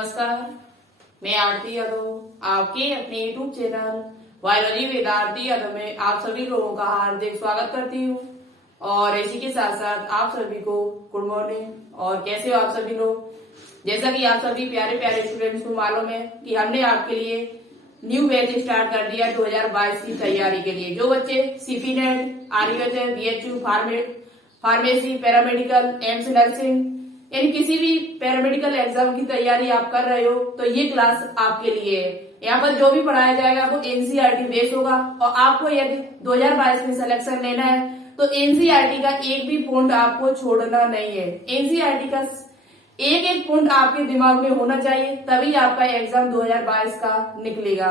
नमस्कार, मैं आरती यादव आपके अपने YouTube channel biology with Aarti Yadav में आप सभी लोगों का हार्दिक स्वागत करती हूँ। और इसी के साथ साथ आप सभी को गुड मॉर्निंग। और कैसे हो आप सभी लोग? जैसा कि आप सभी प्यारे प्यारे स्टूडेंट्स को मालूम है कि हमने आपके लिए न्यू बैच स्टार्ट कर दिया 2022 की तैयारी के लिए। जो बच्चे CP NET, RUH, BHU, pharmacy, paramedical, AIIMS nursing यानी किसी भी पैरामेडिकल एग्जाम की तैयारी आप कर रहे हो तो ये क्लास आपके लिए है। यहाँ पर जो भी पढ़ाया जाएगा वो एनसीईआरटी बेस होगा। और आपको यदि 2022 में सिलेक्शन लेना है तो एनसीईआरटी का एक भी पॉइंट आपको छोड़ना नहीं है। एनसीईआरटी का एक एक पॉइंट आपके दिमाग में होना चाहिए, तभी आपका एग्जाम 2022 का निकलेगा।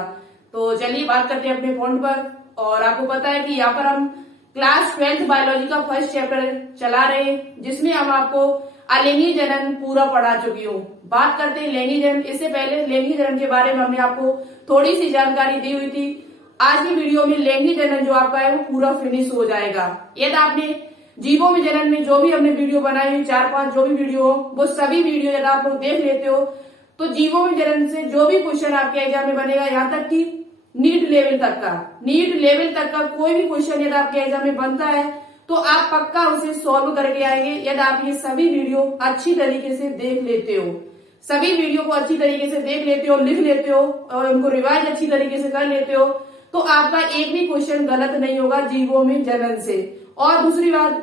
तो चलिए बात करते हैं अपने पॉइंट पर। और आपको पता है कि यहाँ पर हम क्लास 12th बायोलॉजी का फर्स्ट चैप्टर चला रहे हैं, जिसमें हम आपको अलिंगी जनन पूरा पढ़ा चुकी हूँ। बात करते हैं लैंगिक जनन। इससे पहले लैंगिक जनन के बारे में हमने आपको थोड़ी सी जानकारी दी हुई थी। आज की वीडियो में लैंगिक जनन जो आपका है वो पूरा फिनिश हो जाएगा। यदि आपने जीवों में जनन में जो भी हमने वीडियो बनाई हुई 4-5 जो भी वीडियो हो वो सभी वीडियो यदि आप लोग देख लेते हो तो जीवों में जनन से जो भी क्वेश्चन आपके एग्जाम में बनेगा, यहाँ तक कि नीट लेवल तक का कोई भी क्वेश्चन यदि आपके एग्जाम में बनता है तो आप पक्का उसे सॉल्व करके आएंगे यदि आप ये सभी वीडियो अच्छी तरीके से देख लेते हो। सभी वीडियो को अच्छी तरीके से देख लेते हो, लिख लेते हो और उनको रिवाइज अच्छी तरीके से कर लेते हो तो आपका एक भी क्वेश्चन गलत नहीं होगा जीवों में जनन से। और दूसरी बात,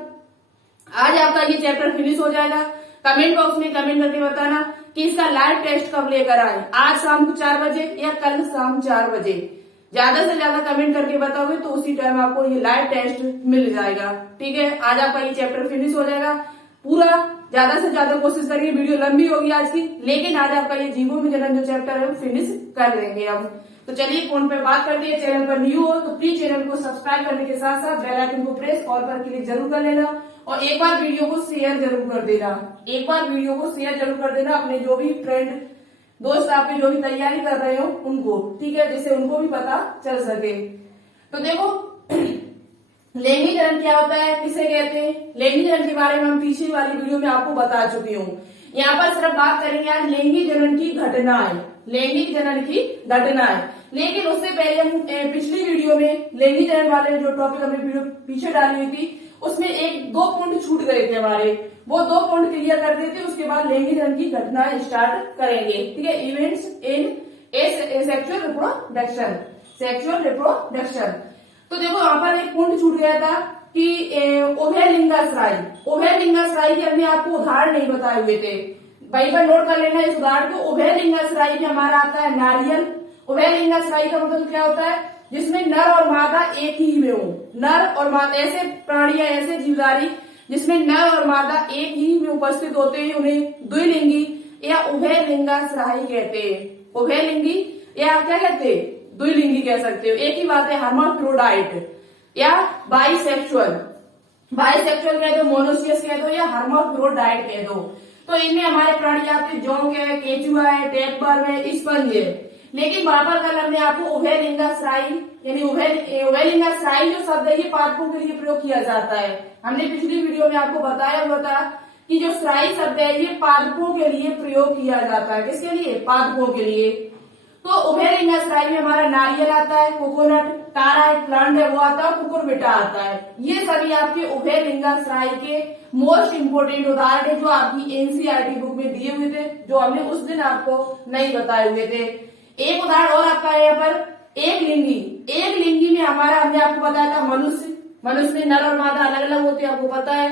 आज आपका ये चैप्टर फिनिश हो जाएगा। कमेंट बॉक्स में कमेंट करके बताना कि इसका लाइव टेस्ट कब लेकर आए, आज शाम को 4 बजे या कल शाम 4 बजे। ज्यादा से ज्यादा कमेंट करके बताओगे तो उसी टाइम आपको ये लाइव टेस्ट मिल जाएगा। ठीक है, आज आपका ये चैप्टर फिनिश हो जाएगा पूरा। ज्यादा से ज्यादा कोशिश करिए, वीडियो लंबी होगी आज की, लेकिन आज आपका ये जीवों में जनन जो चैप्टर है वो फिनिश कर देंगे हम। तो चलिए फोन पे बात करते हैं। चैनल पर न्यू हो तो प्लीज चैनल को सब्सक्राइब करने के साथ साथ बेल आइकन को प्रेस ऑल पर क्लिक जरूर कर लेना और एक बार वीडियो को शेयर जरूर कर देना अपने जो भी फ्रेंड दोस्त आपके जो भी तैयारी कर रहे हो उनको, ठीक है, जिससे उनको भी पता चल सके। तो देखो लैंगिक जनन क्या होता है, किसे कहते हैं, लैंगिक जनन के बारे में हम पिछली वाली वीडियो में आपको बता चुकी हूँ। यहाँ पर सिर्फ बात करेंगे आज लैंगिक जनन की घटनाएं, लेकिन उससे पहले हम पिछली वीडियो में लैंगिक जनन वाले जो टॉपिक हमने वीडियो पीछे डाली हुई थी उसमें 1-2 पॉइंट छूट गए थे हमारे, वो 2 पॉइंट क्लियर कर देते। उसके बाद लैंगिक जनन की घटनाएं स्टार्ट करेंगे। ठीक है, इवेंट्स इन सेक्सुअल रिप्रोडक्शन। तो देखो यहाँ पर एक पॉइंट छूट गया था कि उभयलिंगाश्राई के हमने आपको उदाहरण नहीं बताए हुए थे। वहीं पर नोट कर लेना इस उदाहरण को। उभयलिंगाश्राई में हमारा आता है नारियल। उभयलिंगाश्राई का मतलब क्या होता है, जिसमें नर और मादा एक ही में हो। नर और मादा, ऐसे प्राणी या ऐसे जीवधारी जिसमें नर और मादा एक ही में उपस्थित होते हैं उन्हें द्विलिंगी या उभयलिंगाश्राई कहते हैं। उभयलिंगी या क्या कहते हैं, द्विलिंगी कह सकते हो। एक ही बात है, हर्माफ्रोडाइट या बाइसेक्सुअल कह दो, मोनोसियस कह दो या हर्माफ्रोडाइट कह दो। तो इनमें हमारे प्राणी आते जोंक है, केचुआ है, टैपवर्म है, स्पंज है। लेकिन वहां पर कल हमने आपको उभयलिंगाश्राई यानी उभयलिंगाश्राई जो शब्द है ये पादपों के लिए प्रयोग किया जाता है। हमने पिछली वीडियो में आपको बताया हुआ था कि जो श्राई शब्द है ये पादपों के लिए प्रयोग किया जाता है। किसके लिए? पादपों के लिए। तो उभयलिंगाश्राई में हमारा नारियल आता है, कोकोनट, तारा प्लांट है वो आता है, कुकुरबिटा आता है। ये सभी आपके उभयलिंगाश्राई के मोस्ट इम्पोर्टेंट उदाहरण है जो आपकी एनसीईआरटी बुक में दिए हुए थे, जो हमने उस दिन आपको नहीं बताए हुए थे। एक उदाहरण और आपका है यहाँ पर एक लिंगी में हमारा हमने आपको बताया था मनुष्य में नर और मादा अलग अलग होते हैं, आपको पता है।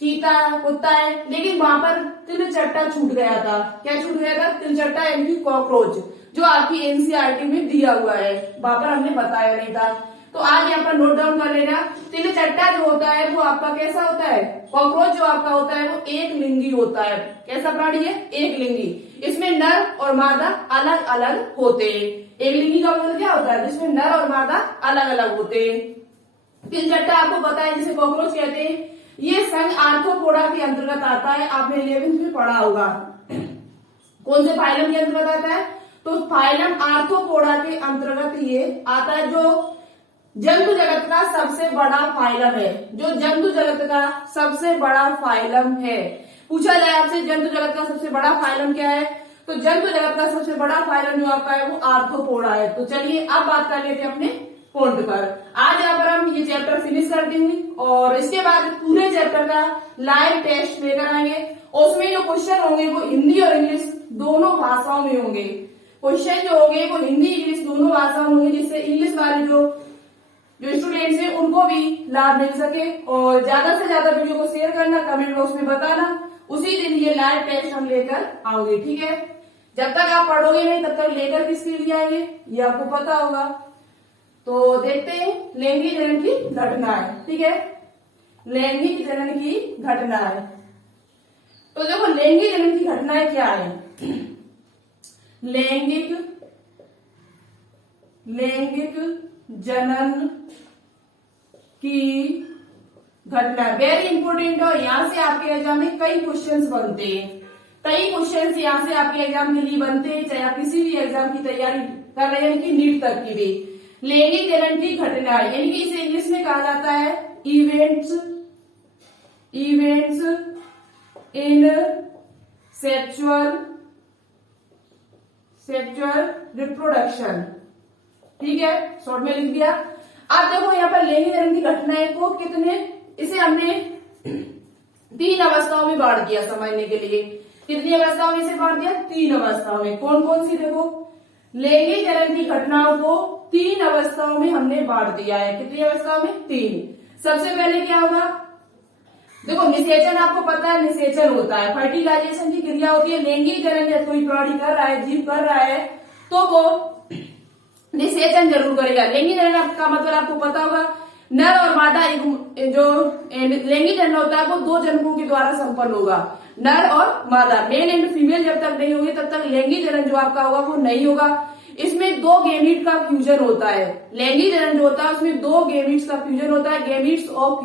चीता, कुत्ता है, लेकिन वहां पर तिलचट्टा छूट गया था। क्या छूट गया था? तिलचट्टा यानी कॉकरोच, जो आपकी एनसीईआरटी में दिया हुआ है, वहां पर हमने बताया नहीं था। तो आज यहाँ पर नोट डाउन कर लेना, तिलचट्टा जो होता है वो आपका कैसा होता है, कॉकरोच जो आपका होता है वो एक लिंगी होता है। कैसा प्राणी है? एक लिंगी। इसमें नर और मादा अलग अलग होते हैं। एक लिंगी का मतलब क्या होता है? जिसमें नर और मादा अलग अलग होते हैं। तिलचट्टा आपको पता है जिसे कॉकरोच कहते हैं। ये संघ आर्थ्रोपोडा के अंतर्गत आता है, आपने 11th में पढ़ा होगा। कौन से फाइलम के अंतर्गत आता है? तो फाइलम आर्थ्रोपोडा के अंतर्गत ये आता है, जो जंतु जगत का सबसे बड़ा फाइलम है। पूछा जाए आपसे जंतु जगत का सबसे बड़ा फाइलम क्या है तो जंतु जगत का सबसे बड़ा फाइलम जो आपका है वो आर्थ्रोपोडा है। तो चलिए अब बात कर लेते हैं अपने पॉइंट पर। आज यहाँ पर हम ये चैप्टर फिनिश कर देंगे और इसके बाद पूरे चैप्टर का लाइव टेस्ट लेकर आएंगे। उसमें जो क्वेश्चन होंगे वो हिंदी और इंग्लिश दोनों भाषाओं में होंगे। क्वेश्चन जो होंगे वो हिंदी इंग्लिश दोनों भाषाओं में होंगे, जिससे इंग्लिश वाले जो स्टूडेंट्स हैं उनको भी लाभ मिल सके। और ज्यादा से ज्यादा वीडियो को शेयर करना, कमेंट बॉक्स में बताना। उसी दिन ये लाइव टेस्ट हम लेकर आओगे, ठीक है। जब तक आप पढ़ोगे नहीं तब तक लेकर किसके लिए आएंगे ये आपको पता होगा। तो देखते हैं लैंगिक जनन की घटनाएं, ठीक है। लैंगिक जनन की घटनाएं, तो देखो लैंगिक जनन की घटनाएं क्या है। लैंगिक जनन की घटना वेरी इंपोर्टेंट है। यहाँ से आपके एग्जाम में कई क्वेश्चंस बनते हैं, कई क्वेश्चंस यहाँ से आपके एग्जाम के लिए बनते हैं, चाहे आप किसी भी एग्जाम की तैयारी कर रहे हैं, यानी कि नीट तक की भी। लैंगिक जनन की घटना यानी कि इसे इंग्लिश में कहा जाता है इवेंट्स इन सेक्सुअल रिप्रोडक्शन, ठीक है, शॉर्ट में लिख दिया। अब देखो यहाँ पर लैंगिक जनन की घटनाएं को इसे हमने 3 अवस्थाओं में बांट दिया समझने के लिए। कितनी अवस्थाओं में इसे बांट दिया? 3 अवस्थाओं में। कौन कौन सी? देखो लैंगिक जनन की घटनाओं को 3 अवस्थाओं में हमने बांट दिया है। कितनी अवस्थाओं में? 3। सबसे पहले क्या होगा? देखो निषेचन, आपको पता है निषेचन होता है, फर्टिलाइजेशन की क्रिया होती है। लैंगिक जनन जब कोई प्राणी कर रहा है, जीव कर रहा है, तो वो निषेचन जरूर करेगा। लैंगिक जनन का मतलब आपको पता होगा, नर और मादा जो लैंगिक जनन होता है वो 2 जनकों के द्वारा संपन्न होगा, नर और मादा। मेल एंड फीमेल जब तक नहीं होगी तब तक लैंगिक जनन जो आपका होगा वो नहीं होगा। इसमें 2 गैमीट का फ्यूजन होता है। लैंगिक जनन जो होता है उसमें 2 गैमीट्स का फ्यूजन होता है, गैमीट्स ऑफ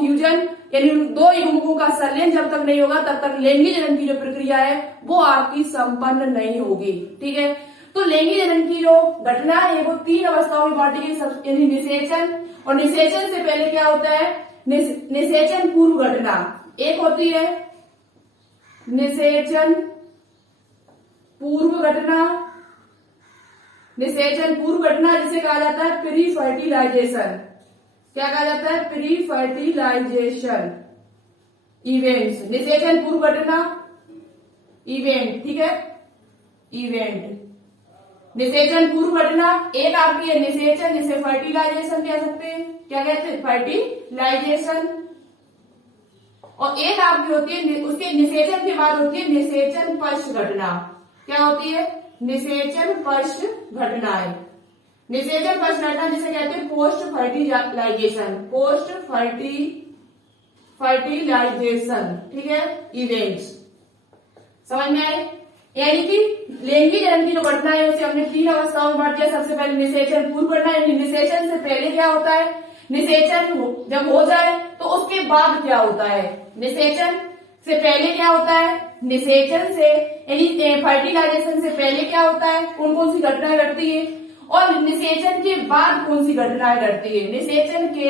फ्यूजन यानी 2 युग्मकों का संलयन जब तक नहीं होगा तब तक लैंगिक जनन की जो प्रक्रिया है वो आपकी संपन्न नहीं होगी, ठीक है। तो लैंगिक जनन की जो घटना है वो 3 अवस्थाओं में बांटी गई, यानी निषेचन। और निषेचन से पहले क्या होता है? निषेचन पूर्व घटना। एक होती है निषेचन पूर्व घटना जिसे कहा जाता है प्री फर्टिलाइजेशन। क्या कहा जाता है? Pre fertilization events. निषेचन पूर्व घटना इवेंट, ठीक है, इवेंट। निषेचन पूर्व घटना एक आपकी है निषेचन, जिसे फर्टिलाइजेशन कह सकते हैं। क्या कहते हैं? फर्टिलाइजेशन। और एक आपकी होती है उसके निषेचन के बाद होती है निषेचन पश्च घटना। क्या होती है? निषेचन पश्च घटनाएं। निषेचन पश्च घटना जिसे कहते हैं पोस्ट फर्टिलाइजेशन, ठीक है, इवेंट्स। समझ में आए? यानी कि लैंगिक जनन की जो घटना है उसे हमने 3 अवस्थाओं में बांट दिया। सबसे पहले निषेचन पूर्व घटना, यानी निषेचन से पहले क्या होता है? निषेचन जब हो जाए तो उसके बाद क्या होता है? निषेचन से पहले क्या होता है? निषेचन से यानी फर्टिलाइजेशन से पहले क्या होता है? कौन कौन सी घटनाएं घटती है? और निषेचन के बाद कौन सी घटनाएं घटती है? निषेचन के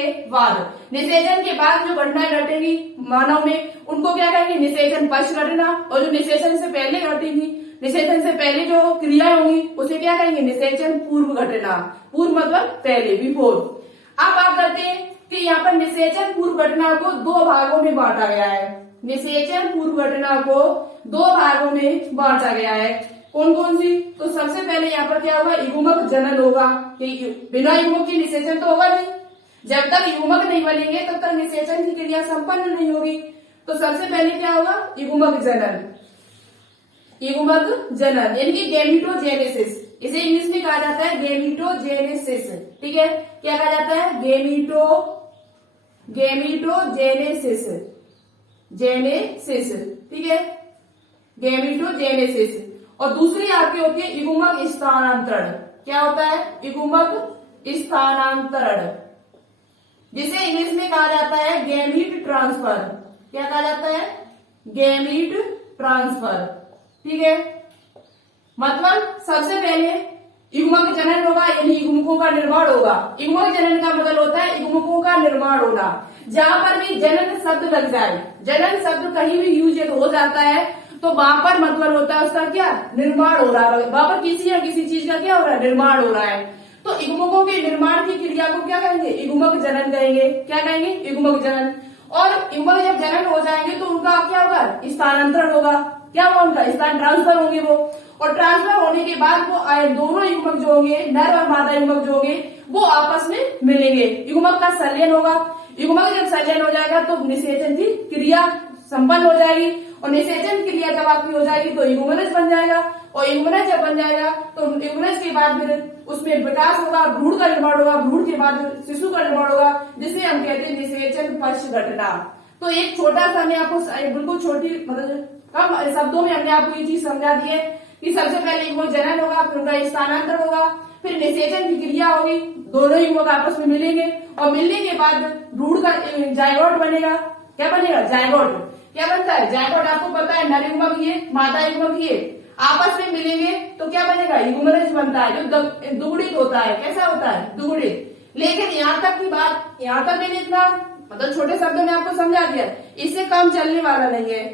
बाद जो घटनाएं घटेगी मानव में उनको क्या कहेंगे? निषेचन पश्च घटना। और जो निषेचन से पहले घटेगी, निषेचन से पहले जो क्रियाएं होंगी उसे क्या कहेंगे? निषेचन पूर्व घटना। पूर्व मतलब पहले, बिफोर। अब बात करते हैं कि यहाँ पर निषेचन पूर्व घटना को 2 भागों में बांटा गया है। निषेचन पूर्व घटना को 2 भागों में बांटा गया है। कौन कौन सी? तो सबसे पहले यहाँ पर क्या होगा? युग्मक जनन होगा। बिना युग्मक के निषेचन तो होगा नहीं। जब तक युग्मक नहीं बनेंगे तब तक निषेचन की क्रिया संपन्न नहीं होगी। तो सबसे पहले क्या होगा? युग्मक जनन यानी कि गैमीटोजेनेसिस। इसे इंग्लिश में कहा जाता है गैमीटोजेनेसिस, ठीक है। क्या कहा जाता है? गैमीटोजेनेसिस, ठीक है, गैमीटोजेनेसिस। और दूसरी आपकी होती है युग्मक स्थानांतरण। क्या होता है? युग्मक स्थानांतरण, जिसे इंग्लिश में कहा जाता है गैमीट ट्रांसफर। क्या कहा जाता है? गैमीट ट्रांसफर, ठीक है। मतलब सबसे पहले युग्मक जनन होगा, यानी युग्मकों का निर्माण होगा। युग्मक जनन का मतलब होता है युग्मकों का निर्माण होना। जहां पर भी जनन शब्द लग जाए, जनन शब्द कहीं भी यूज हो जाता है तो वहां पर मतलब होता है उसका क्या, निर्माण हो रहा है, वहां पर किसी या किसी चीज का क्या हो रहा है, निर्माण हो रहा है। तो इगुमकों के निर्माण की क्रिया को क्या कहेंगे, इगुमक जनन कहेंगे। क्या कहेंगे, इगुमक जनन। और इगुमक जब जनन हो जाएंगे तो उनका क्या होगा, स्थानांतरण होगा। क्या होगा, उनका स्थान ट्रांसफर होंगे वो। और ट्रांसफर होने के बाद वो दोनों युग्मक जो होंगे, नर और मादा युग्मक जो होंगे, वो आपस में मिलेंगे। युग्मक का संलयन होगा। युग्मक जब संलयन हो जाएगा तो निषेचन की क्रिया संपन्न हो जाएगी। और निषेचन क्रिया जब आपकी हो जाएगी तो युग्मनज बन जाएगा। और युग्मनज जब बन जाएगा तो युग्मनज के बाद फिर उसमें विकास होगा, भ्रूण का निर्माण होगा, भ्रूण के बाद शिशु का निर्माण होगा, जिसे हम कहते हैं निषेचन पश्च घटना। तो एक छोटा सा हमने आपको बिल्कुल छोटी मतलब कम शब्दों में हमने आपको ये चीज समझा दी है कि सबसे पहले युग्मक जनन होगा, फिर उनका स्थानांतरण होगा, फिर निषेचन की क्रिया होगी, दोनों युग्मक आपस में मिलेंगे और मिलने के बाद भ्रूण का जायगोट बनेगा। क्या बनेगा, जायगोट। क्या बनता है, जायगोट आपको पता है, नर युग्मक ये, मादा युग्मक ये आपस में मिलेंगे तो क्या बनेगा, युग्मनज बनता है, जो दुगुणित होता है। कैसा होता है, दुगुणित। लेकिन यहाँ तक की बात, यहाँ तक मैंने इतना मतलब छोटे शब्दों में आपको समझा दिया, इससे काम चलने वाला नहीं है,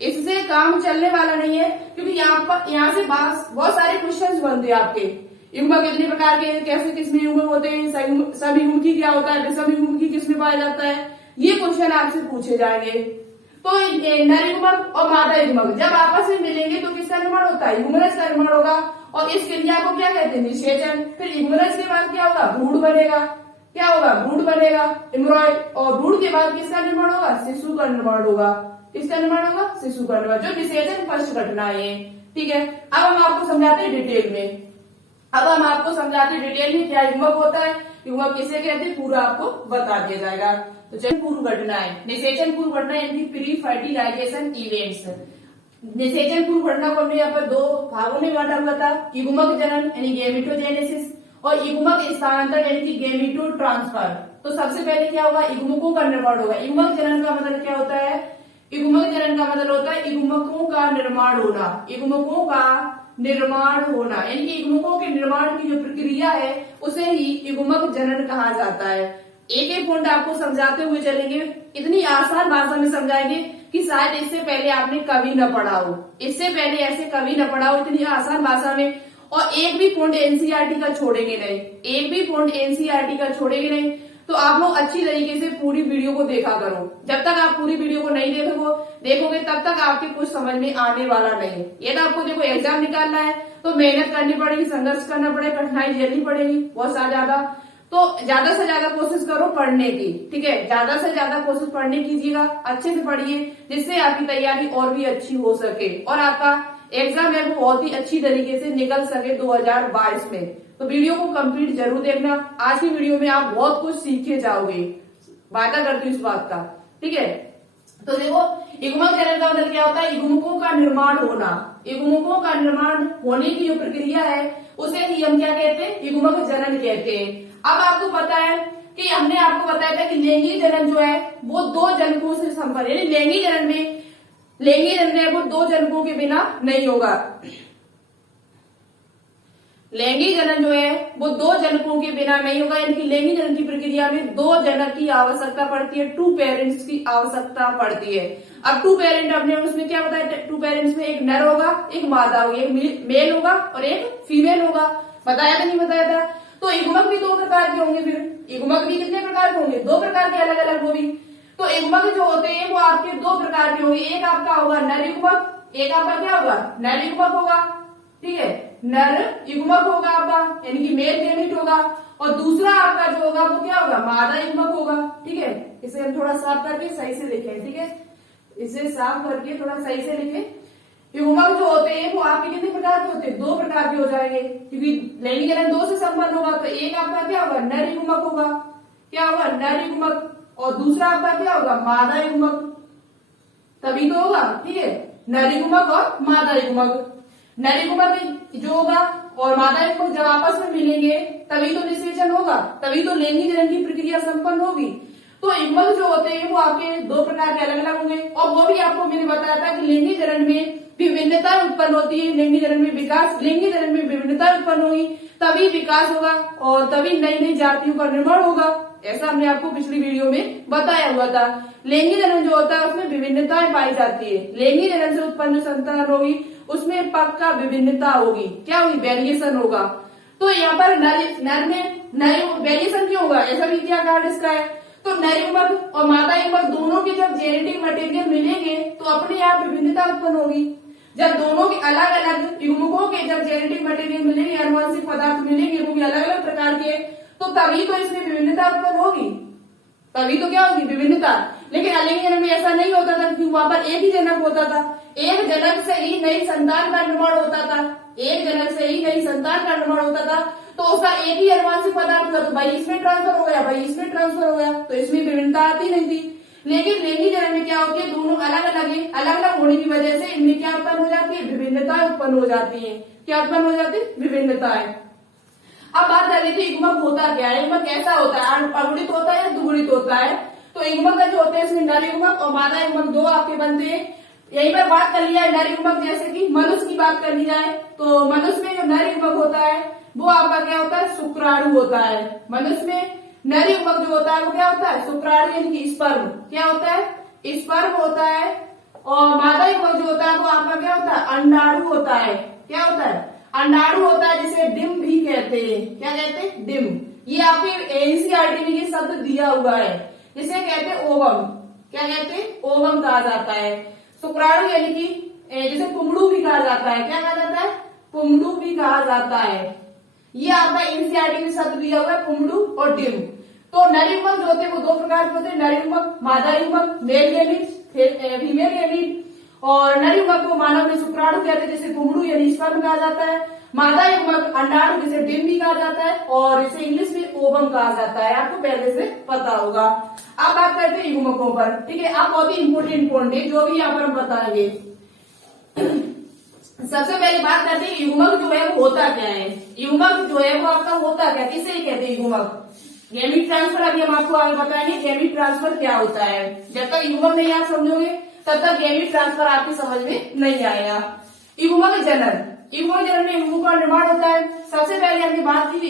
इससे काम चलने वाला नहीं है, क्योंकि यहाँ से बहुत सारे क्वेश्चंस बनते हैं आपके। युग्मक कितने प्रकार के, कैसे किसमें युग्मक होते हैं, समयुग्मकी क्या होता है, विषमयुग्मकी किसमें पाया जाता है, ये क्वेश्चन आपसे पूछे जाएंगे। तो नर युग्मक और मादा युग्मक जब आपस में मिलेंगे तो किसका निर्माण होता है, युग्मनज का निर्माण होगा। और इस क्रिया को क्या कहते हैं, निषेचन। फिर युग्मनज के बाद क्या होगा, भ्रूण बनेगा। क्या होगा, भ्रूण बनेगा, एम्ब्रॉय। और भ्रूण के बाद किसका निर्माण होगा, शिशु का निर्माण होगा। किसका निर्माण होगा, शिशु का निर्माण, जो निषेचन पश्च घटना है। ठीक है, अब हम आपको समझाते हैं डिटेल में। अब हम आपको समझाते हैं डिटेल में क्या युग्मक होता है, युग्मक किसे कहते हैं, पूरा आपको बता दिया जाएगा। तो चलिए, पूर्व घटनाएं, निषेचन पूर्व घटना यानी प्री फर्टिलाइजेशन इवेंट्स। निषेचन पूर्व घटना को हमने यहाँ पर दो भागों में बांटा हुआ था, युग्मक जनन यानी गैमेटोजेनेसिस और युग्मक स्थानांतरण यानी कि गैमेटो ट्रांसफर। तो सबसे पहले क्या होगा, युग्मकों का निर्माण होगा। युग्मक जनन का मतलब क्या होता है, युग्मक जनन का मतलब होता है युग्मकों का निर्माण होना। युग्मकों का निर्माण होना यानी कि युग्मकों के निर्माण की जो प्रक्रिया है उसे ही युग्मक जनन कहा जाता है। एक एक पॉइंट आपको समझाते हुए चलेंगे, इतनी आसान भाषा में समझाएंगे कि शायद इससे पहले आपने कभी न पढ़ा हो, इससे पहले ऐसे कभी न पढ़ा हो, इतनी आसान भाषा में। और एक भी पॉइंट एनसीईआरटी का छोड़ेंगे नहीं, एक भी पॉइंट एनसीईआरटी का छोड़ेंगे नहीं। तो आप लोग अच्छी तरीके से पूरी वीडियो को देखा करो। जब तक आप पूरी वीडियो को नहीं देखोगे तब तक आपके कुछ समझ में आने वाला नहीं। ये तो आपको देखो एग्जाम निकालना है तो मेहनत करनी पड़ेगी, संघर्ष करना पड़ेगा, कठिनाई झेलनी पड़ेगी बहुत ज्यादा। तो ज्यादा से ज्यादा कोशिश करो पढ़ने की। ठीक है, ज्यादा से ज्यादा कोशिश पढ़ने कीजिएगा, अच्छे से पढ़िए, जिससे आपकी तैयारी और भी अच्छी हो सके और आपका एग्जाम है वो बहुत ही अच्छी तरीके से निकल सके 2022 में। तो वीडियो को कंप्लीट जरूर देखना। आज की वीडियो में आप बहुत कुछ सीखे जाओगे, वादा करती हूँ इस बात का। ठीक है, तो देखो युग्मक जनन का मतलब क्या होता है, युग्मकों का निर्माण होना। युग्मकों का निर्माण होने की जो प्रक्रिया है उसे ही हम क्या कहते हैं, युग्मक जनन कहते हैं। अब आपको पता है कि हमने आपको बताया था कि लैंगिक जनन जो है वो दो जनकों से संपन्न, यानी लैंगिक जनन में लैंगिक जनन है वो दो जनकों के बिना नहीं होगा। लैंगिक जनन जो है वो दो जनकों के बिना नहीं होगा, यानी कि लैंगिक जनन की प्रक्रिया में दो जनक की आवश्यकता पड़ती है, 2 पेरेंट्स की आवश्यकता पड़ती है। अब 2 पेरेंट अपने उसमें क्या बताया, 2 पेरेंट्स में एक नर होगा, एक मादा होगी, एक मेल होगा और एक फीमेल होगा। बताया था नहीं बताया था। तो युग्मक भी 2 प्रकार के होंगे। फिर युग्मक भी कितने प्रकार के होंगे, 2 प्रकार के, अलग अलग वो भी। तो युग्मक जो होते हैं वो आपके 2 प्रकार के होंगे। एक आपका होगा नर युग्मक, एक आपका क्या होगा, नर युग्मक होगा। ठीक है, नर युग्मक होगा आपका, यानी कि मेल गैमेट होगा। और दूसरा आपका जो होगा वो क्या होगा, मादा युग्मक होगा। ठीक है, इसे हम थोड़ा साफ करके सही से लिखें। ठीक है, इसे साफ करके थोड़ा सही से लिखें। युग्मक जो होते हैं वो आपके कितने प्रकार के होते हैं, 2 प्रकार के हो जाएंगे, क्योंकि लैंगिक जनन 2 से संपन्न होगा। तो एक आपका क्या होगा, नर युग्मक होगा। क्या होगा, नर युग्मक। और दूसरा आपका क्या होगा, मादा युग्मक। तभी तो होगा। ठीक है, नर युग्मक और मादा युग्मक। नर युग्मक जो होगा और मादा युग्मक जब आपस में मिलेंगे तभी तो निषेचन होगा, तभी तो लैंगिक जनन की प्रक्रिया संपन्न होगी। तो युग्मक जो होते हैं वो आपके 2 प्रकार के अलग अलग होंगे। और वो भी आपको मैंने बताया था कि लैंगिक जनन में विभिन्नता उत्पन्न होती है, लैंगिक जनन में विकास, लैंगिक जनन में विभिन्नता उत्पन्न होगी तभी विकास होगा और तभी नई नई जातियों का निर्माण होगा। ऐसा हमने आपको पिछली वीडियो में बताया हुआ था। लैंगिक जनन जो होता है उसमें विभिन्नताएं पाई जाती है। लैंगिक जनन से उत्पन्न संतान होगी उसमें पक्का विभिन्नता होगी। क्या होगी? वेरिएशन होगा। तो यहाँ पर नर में वेरिएशन क्यों होगा? ऐसा भी क्या कारण इसका है? तो नर युग्मक और मादा युग्मक दोनों के जब जेनेटिक मटेरियल मिलेंगे तो अपने आप विभिन्नता उत्पन्न होगी। जब दोनों के अलग अलग युग्मकों के जब जेनेटिक मटेरियल मिलेंगे, आनुवंशिक पदार्थ मिलेंगे, वो भी अलग अलग प्रकार के, तो तभी तो इसमें विभिन्नता उत्पन्न होगी, तभी तो क्या होगी? विभिन्नता। लेकिन अलैंगिक जनन में ऐसा नहीं होता था, क्योंकि वहां पर एक ही जनक होता था। एक जनक से ही नई संतान का निर्माण होता था। एक जनक से ही नई संतान का निर्माण होता था, तो उसका एक ही आनुवंशिक पदार्थ था, तो भाई इसमें ट्रांसफर हो गया, भाई इसमें ट्रांसफर हो गया, तो इसमें विभिन्नता आती नहीं थी। लेकिन लैंगिक जनन में क्या होती है? दोनों अलग अलग होने की वजह से इनमें क्या उत्पन्न हो जाती है? विभिन्नताएं उत्पन्न हो जाती है। क्या उत्पन्न हो जाती है? विभिन्नताएं। अब बात कर लेते हैं युग्मक होता क्या है, युग्मक कैसा होता है, अगुणित होता है या दुगुणित होता है। तो युग्मक जो होते हैं इसमें नर युग्मक और मादा युग्मक दो आपके बनते हैं। यहीं पर बात कर लिया है नर युग्मक, जैसे कि मनुष्य की बात कर ली जाए तो मनुष्य में जो नर युग्मक होता है वो आपका क्या होता है? शुक्राणु होता है। मनुष्य में नर युग्मक जो होता है वो क्या होता है? शुक्राणु यानी कि स्पर्म। क्या होता है? स्पर्म होता है। और मादा युग्मक जो होता है वो आपका क्या होता है? अंडाणु होता है। क्या होता है? अंडाणु होता है, जिसे डिम भी कहते हैं। क्या कहते हैं? डिम। ये आपके एनसीईआरटी में ये शब्द दिया हुआ है, जिसे कहते हैं ओवम। क्या कहते हैं? ओवम कहा जाता है। शुक्राणु यानी कि जिसे पुंगड़ू भी कहा जाता है। क्या कहा जाता है? पुंगड़ू भी कहा जाता है। ये आपका एनसीईआरटी में शब्द दिया हुआ है, पुंगड़ू और डिम। तो नर युग्मक जो होते हैं वो दो प्रकार के होते हैं, नर युग्मक, मादा युग्मक, मेल गैमीट, फीमेल गैमीट। और नर युग्मक को मानव में शुक्राणु कहते हैं, जिसे पुंगड़ू यानी स्पर्म कहा जाता है। मादा युग्मक अंडाणु, जिसे डिम भी कहा जाता है, और इसे इंग्लिश में ओवम कहा जाता है। आपको पहले से पता होगा। अब बात करते हैं युग्मकों पर। ठीक है, आप बहुत ही इंपोर्टेंट पॉइंट है जो भी यहाँ पर हम बताएंगे। सबसे पहले बात करते हैं युग्मक जो है वो होता क्या है। युग्मक जो है वो आपका होता क्या, किसे कहते हैं युग्मक? गैमीट ट्रांसफर अभी हम आपको आगे बताएंगे गैमीट ट्रांसफर क्या होता है। जब तक युग्मक नहीं आप समझोगे तब तक गैमीट ट्रांसफर आपकी समझ में नहीं आएगा। युग्मक जनन, युग्मक जनन में युग्मक का निर्माण होता है। सबसे पहले हमने बात की थी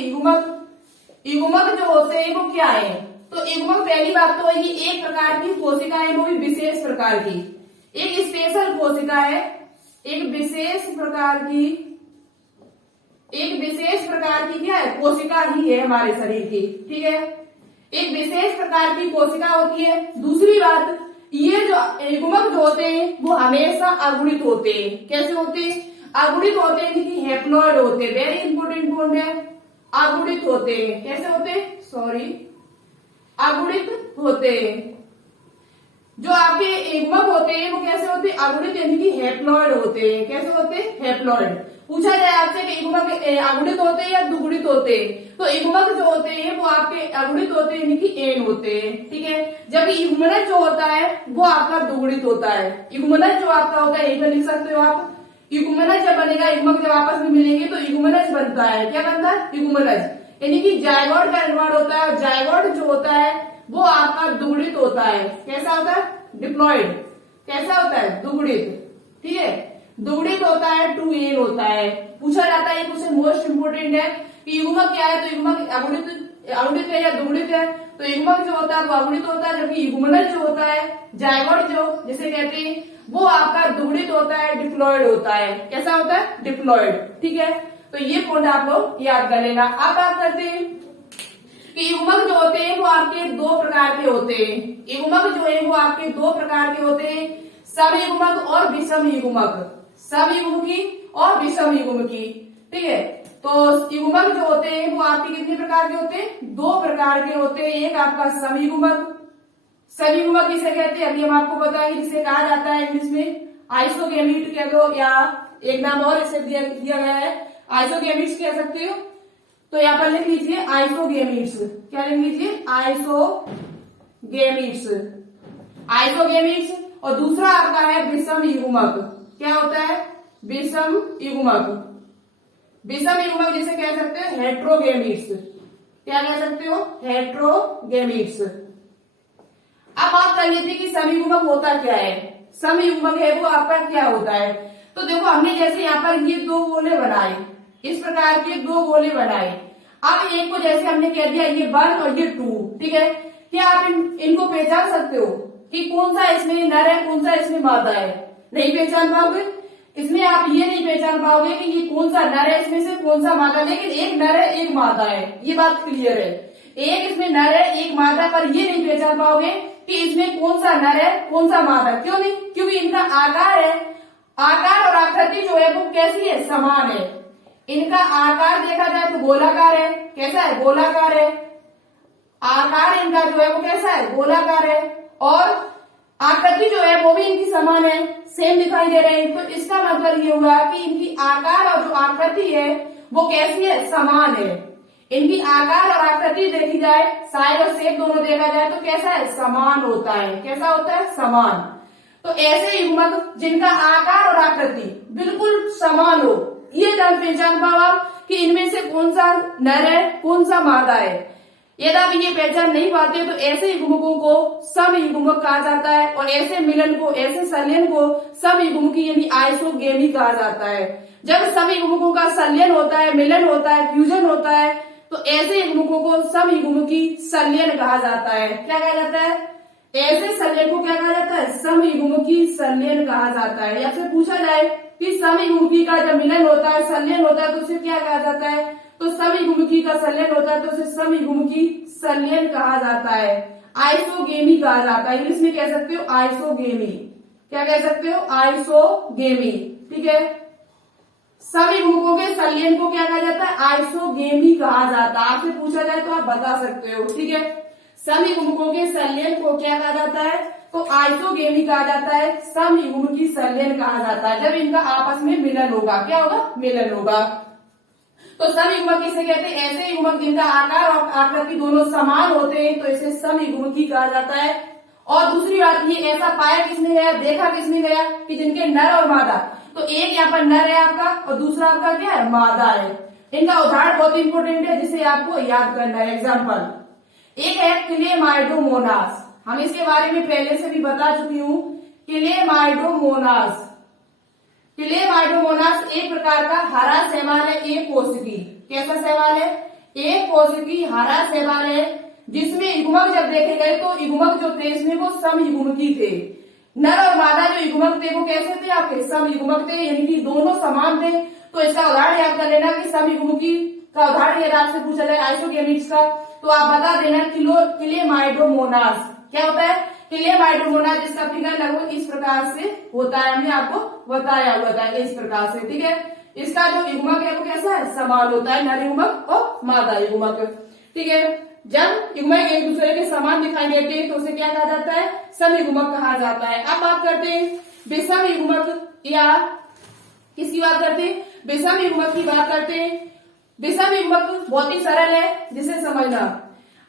युग्मक जो होते हैं वो क्या है। तो युग्मक पहली बात तो है कि एक प्रकार की कोशिका है, वो भी विशेष प्रकार की, एक स्पेशल कोशिका है, एक विशेष प्रकार की क्या है? कोशिका ही है हमारे शरीर की। ठीक है, एक विशेष प्रकार की कोशिका होती है। दूसरी बात, ये जो युग्मक जो होते हैं वो हमेशा अगुणित होते हैं। कैसे होते हैं? अगुणित होते हैं, कि हैप्लॉइड होते हैं। वेरी इंपोर्टेंट पॉइंट है, अगुणित होते हैं। कैसे होते हैं? अगुणित होते हैं। जो आपके युग्मक होते हैं वो कैसे होते हैं? अगुणित यानी कि हैप्लॉइड होते हैं। कैसे होते हैं? हैप्लॉइड। पूछा जाए आपसे कि युग्मक अगुणित होते हैं या दुगुणित होते हैं, तो युग्मक जो होते हैं वो आपके अगुणित होते हैं, यानी कि एन होते हैं। ठीक है, जबकि युग्मनज जो होता है वो आपका दुगुणित होता है। युग्मनज जो आपका होता है, यही पर लिख सकते हो आप। युग्मनज जब बनेगा, युग्मक जब आपस में मिलेंगे तो युग्मनज बनता है। क्या बनता है? युग्मनज, यानी कि जायगोट का निर्माण होता है। और जायगोट जो होता है वो आपका दुगुणित होता है। कैसा होता है? डिप्लॉइड। कैसा होता है? दुगुणित। ठीक है, दुगुणित होता है, 2n होता है। पूछा जाता है, क्वेश्चन मोस्ट इंपोर्टेंट है कि युग्मक क्या है। तो युग्मक अगुणित है या दुगुणित है। तो युग्मक जो होता है वो अगुणित होता है, जबकि युग्मनज जो होता है, जायगोट जो जिसे कहते हैं, वो आपका दुगुणित होता है, डिप्लॉइड होता है। कैसा होता है? डिप्लॉइड। ठीक है, तो ये पॉइंट आप लोग याद कर लेना। अब बात करते हैं कि युग्मक जो होते हैं वो आपके दो प्रकार के होते हैं। युग्मक जो है वो आपके दो प्रकार के होते हैं, समयुग्मक और विषम युग्मक। समयुग्मकी और विषम युग्मकी। ठीक है, तो युग्मक जो होते हैं वो आपके कितने प्रकार के होते हैं? दो प्रकार के होते हैं। एक आपका समयुग्मक, समयुग्मक किसे कहते हैं अभी हम आपको बताएंगे, जिसे कहा जाता है इंग्लिश में आइसोगैमीट कह दो, या एक नाम और इसे दिया गया है आइसोगैमीट्स कह सकते हो। तो यहाँ पर लिख लीजिए आइसोगैमीट्स। क्या लिख लीजिए? आइसोगैमीट्स। आइसोगैमीट्स। और दूसरा आपका है विषम युग्मक। क्या होता है? विषम युग्मक। विषम युग्मक जिसे कह सकते हो हेट्रोगैमीट्स। क्या कह सकते हो? हेट्रोगैमीट्स। अब बात कर लेते हैं कि समयुग्मक होता क्या है। समयुग्मक है वो आपका क्या होता है। तो देखो, हमने जैसे यहाँ पर ये दो गोले बनाए, इस प्रकार के दो गोले बनाए। अब एक को जैसे हमने कह दिया ये 1 और ये 2, ठीक है, क्या आप इनको पहचान सकते हो कि कौन सा इसमें नर है, कौन सा इसमें मादा है? नहीं पहचान पाओगे। इसमें आप ये नहीं पहचान पाओगे कि ये कौन सा नर है इसमें से कौन सा मादा, लेकिन एक नर है एक मादा है, ये बात क्लियर है। एक इसमें नर है एक मादा, पर ये नहीं पहचान पाओगे कि इसमें कौन सा नर है कौन सा मादा। क्यों नहीं? क्योंकि इनका आकार है, आकार और आकृति जो है वो कैसी है, समान है। इनका आकार देखा जाए तो गोलाकार है, कैसा है, गोलाकार है। आकार इनका जो है वो कैसा है, गोलाकार है, और आकृति जो है वो भी इनकी समान है, सेम दिखाई दे रहे हैं। तो इसका मतलब ये हुआ कि इनकी आकार और जो आकृति है वो कैसी है, समान है। इनकी आकार और आकृति देखी जाए, साइज और शेप दोनों देखा जाए तो कैसा है, समान होता है। कैसा होता है, समान। तो ऐसे युग्मक जिनका आकार और आकृति बिल्कुल समान हो, ये जान पहचान पाओ आप कि इनमें से कौन सा नर है कौन सा मादा है। यदि आप ये पहचान नहीं पाते तो ऐसे युग्मकों को समयुग्मक कहा जाता है, और ऐसे मिलन को, ऐसे संलयन को समयुग्मकी यानी आइसोगेमी कहा जाता है। जब समयुग्मकों का संलयन होता है, मिलन होता है, फ्यूजन होता है, तो ऐसे युग्मकों को समयुग्मकी संलयन कहा जाता है। क्या कहा जाता है? ऐसे संलयन को क्या कहा जाता है, समयुग्मकी संलयन कहा जाता है। या फिर पूछा जाए कि समयुग्मकी का जब मिलन होता है, संलयन होता है, तो उसे क्या कहा जाता है? तो समयुग्मकी का संलयन होता है तो उसे समयुग्मकी संलयन कहा जाता है, आइसोगेमी कहा जाता है। इंग्लिश में कह सकते हो आइसोगेमी। क्या कह सकते हो? आइसोगेमी, ठीक है। समयुग्मकों के संलयन को क्या कहा जाता है? आइसोगेमी कहा जाता है। आपसे पूछा जाए तो आप बता सकते हो, ठीक है। समयुग्मकों के संलयन को क्या कहा जाता है? तो आइसोगेमी कहा जाता है, समयुग्मकी संलयन कहा जाता है। जब इनका आपस में मिलन होगा, क्या होगा? मिलन होगा। तो समयुग्मक किसे कहते हैं? ऐसे युग्मक जिनका आकार और आकृति दोनों समान होते हैं, तो इसे समयुग्मकी कहा जाता है। और दूसरी बात, ये ऐसा पाया किसने गया, देखा किसने गया कि जिनके नर और मादा, तो एक यहाँ पर नर है आपका और दूसरा आपका क्या है, मादा है। इनका उदाहरण बहुत इंपॉर्टेंट है जिसे आपको याद करना है। एग्जाम्पल एक है क्लेमाइडोमोनास, हम इसके बारे में पहले से भी बता चुकी हूँ। क्लेमाइडोमोनास, क्लेमाइडोमोनास एक प्रकार का हरा शैवाल है, एक कोशिकी। कैसा शैवाल है? एक कोशिकी हरा शैवाल है, जिसमें युग्मक जब देखे गए तो युग्मक जो थे इसमें वो समयुग्मकी थे। नर और मादा जो युग्मक थे वो कैसे थे आपके? समयुग्मक थे, यानी कि दोनों समान थे। तो इसका उदाहरण याद कर लेना कि समयुग्मकी का उदाहरण यदि आपसे पूछा जाए आइसोगेमिक्स का, तो आप बता देना क्लेमाइडोमोनास। क्या होता है? क्लेमाइडोमोनास, जिसका फिगर लगभग इस प्रकार से होता है, हमने आपको बताया हुआ था इस प्रकार से, ठीक है। इसका जो युग्मक है वो कैसा है? समान होता है, नर युग्मक और मादा युग्मक, ठीक है। जब युग्मक एक दूसरे के समान दिखाई देते हैं तो उसे क्या कहा जाता है? समयुग्मक कहा जाता है। अब बात करते हैं विषम युग्मक, या किसकी बात करते हैं? विषम युग्मक की बात करते हैं। विषम युग्मक बहुत ही सरल है जिसे समझना।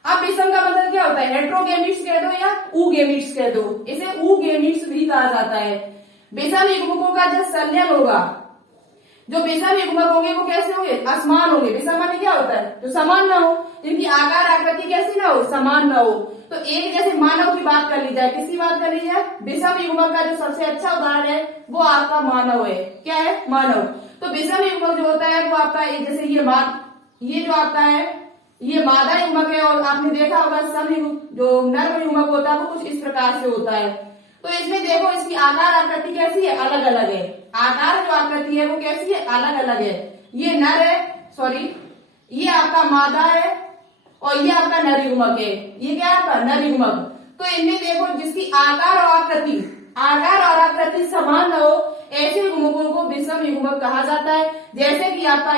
अब विषम का मतलब क्या होता है? हेट्रोगेमिट्स कह दो या ऊगेमिट्स कह दो, इसे ऊगेमिट्स भी कहा जाता है। विषम युग्मकों का जब संलयन होगा, जो विषम युग्मक होंगे वो कैसे होंगे? असमान होंगे। विषम माने क्या होता है? जो समान ना हो, जिनकी आकार आकृति कैसी ना हो, समान ना हो। तो एक जैसे मानव की बात कर ली जाए, किसकी बात कर ली जाए? विषम युग्मक का जो सबसे अच्छा उदाहरण है वो आपका मानव है। क्या है? मानव। तो विषम युग्मक जो होता है वो आपका जैसे ये जो आपका है ये मादा युग्मक है, और आपने देखा होगा जो नर युग्मक होता है वो कुछ इस प्रकार से होता है। तो इसमें देखो इसकी आकार आकृति कैसी है? अलग अलग है। आकार जो आकृति है वो कैसी है? अलग अलग है। ये नर है, सॉरी ये आपका मादा है, और ये आपका नर युग्मक है। ये क्या है आपका? नर युग्मक। तो इनमें देखो जिसकी आकार और आकृति समान न हो, ऐसे युग्मकों को विषम युग्मक कहा जाता है। जैसे कि आपका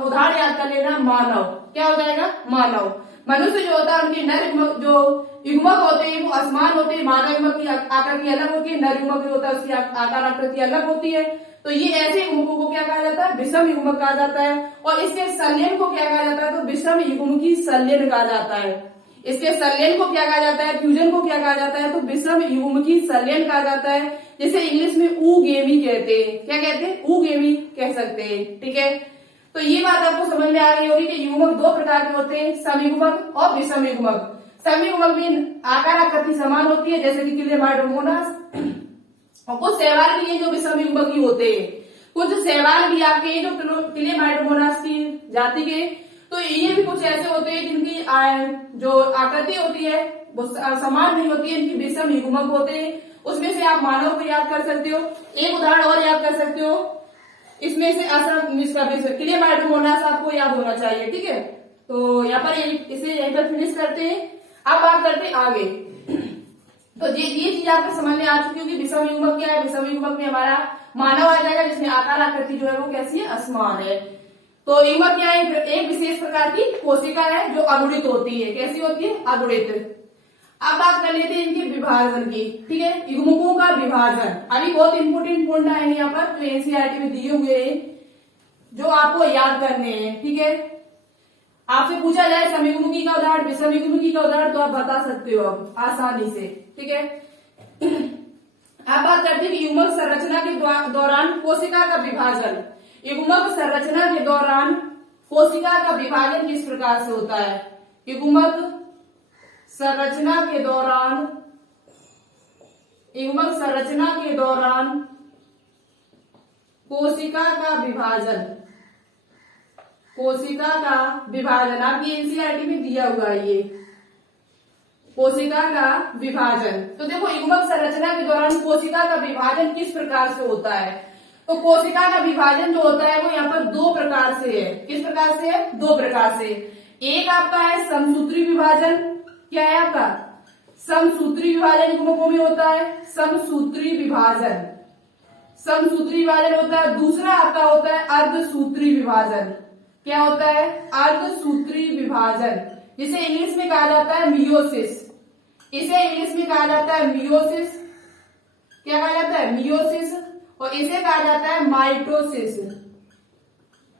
उदाहरण याद कर लेना, मानव। क्या हो जाएगा? मानव। मनुष्य जो होता है उनके नर युग्मक जो युग्मक होते हैं वो असमान होते हैं, मादा युग्मक की आकृति अलग होती है, नर युग्मक जो होता है उसकी आकार आकृति अलग होती है। तो ये ऐसे युग्मकों को क्या कहा जाता है? विषम युग्मक कहा जाता है। और इसके संलयन को क्या कहा जाता है? तो विषम युग्मकी संलयन कहा जाता है। इसके संलयन को क्या कहा जाता है? फ्यूजन को क्या कहा जाता है? तो विषम युग्मकी संलयन कहा जाता है, जिसे इंग्लिश में ऊगेमी कहते हैं। क्या कहते हैं? ऊगेमी कह सकते हैं, ठीक है। तो ये बात आपको समझ में आ गई होगी कि युग्मक दो प्रकार के होते हैं, समयुग्मक और विषम युग्मक। समयुग्मक में आकार आकृति समान होती है, जैसे कि क्लेमाइडोमोनास, और कुछ शैवाल भी है जो विषम युग्मक ही होते हैं। कुछ शैवाल भी आपके जो क्लेमाइडोमोनास की जाति के, तो ये भी कुछ ऐसे होते हैं जिनकी जो आकृति होती है वो समान नहीं होती है, इनकी विषम युग्मक होते हैं। उसमें से आप मानव को याद कर सकते हो। एक उदाहरण और याद कर सकते हो, इसमें से असम इसका क्लियमाइट्रोमोनास आपको याद होना चाहिए, ठीक है। तो यहाँ पर इसे यहीं पर फिनिश करते हैं। अब बात करते हैं आगे। तो ये चीज आपको समझ में आ चुकी होगी। विषम युग्मक क्या है? विषम युग्मक में हमारा मानव आ जाएगा जिसमें आकार आकृति जो है वो कैसी है? असमान है। तो युग्मक क्या है? एक विशेष प्रकार की कोशिका है जो अगुणित होती है। कैसी होती है? अगुणित। अब बात कर लेते हैं इनके विभाजन की, ठीक है। युग्मकों का विभाजन अभी बहुत इंपोर्टेंट पॉइंट आएंगे यहाँ पर जो एनसीईआरटी में दिए हुए हैं, जो आपको याद करने हैं, ठीक है। आपसे पूछा जाए समयुग्मकी का उदाहरण, विषम युग्मकी का उदाहरण, तो आप बता सकते हो अब आसानी से, ठीक है। अब बात करते हैं कि युग्मक संरचना के दौरान कोशिका का विभाजन। युग्मक संरचना के दौरान कोशिका का विभाजन किस प्रकार से होता है? युग्मक संरचना के दौरान कोशिका का विभाजन आपकी एनसीईआरटी में दिया हुआ है ये कोशिका का विभाजन। तो देखो युग्मक संरचना के दौरान कोशिका का विभाजन किस प्रकार से होता है? तो कोशिका का विभाजन जो होता है वो यहाँ पर दो प्रकार से है। किस प्रकार से है? दो प्रकार से। एक आपका है समसूत्री विभाजन। क्या है आपका? समसूत्री विभाजन युग्मकों में होता है, समसूत्री विभाजन होता है। दूसरा आपका होता है अर्धसूत्री विभाजन। क्या होता है? अर्धसूत्री विभाजन, जिसे इंग्लिश में कहा जाता है मियोसिस। इसे इंग्लिश में कहा जाता है मियोसिस। क्या कहा जाता है? मियोसिस। और इसे कहा जाता है माइटोसिस।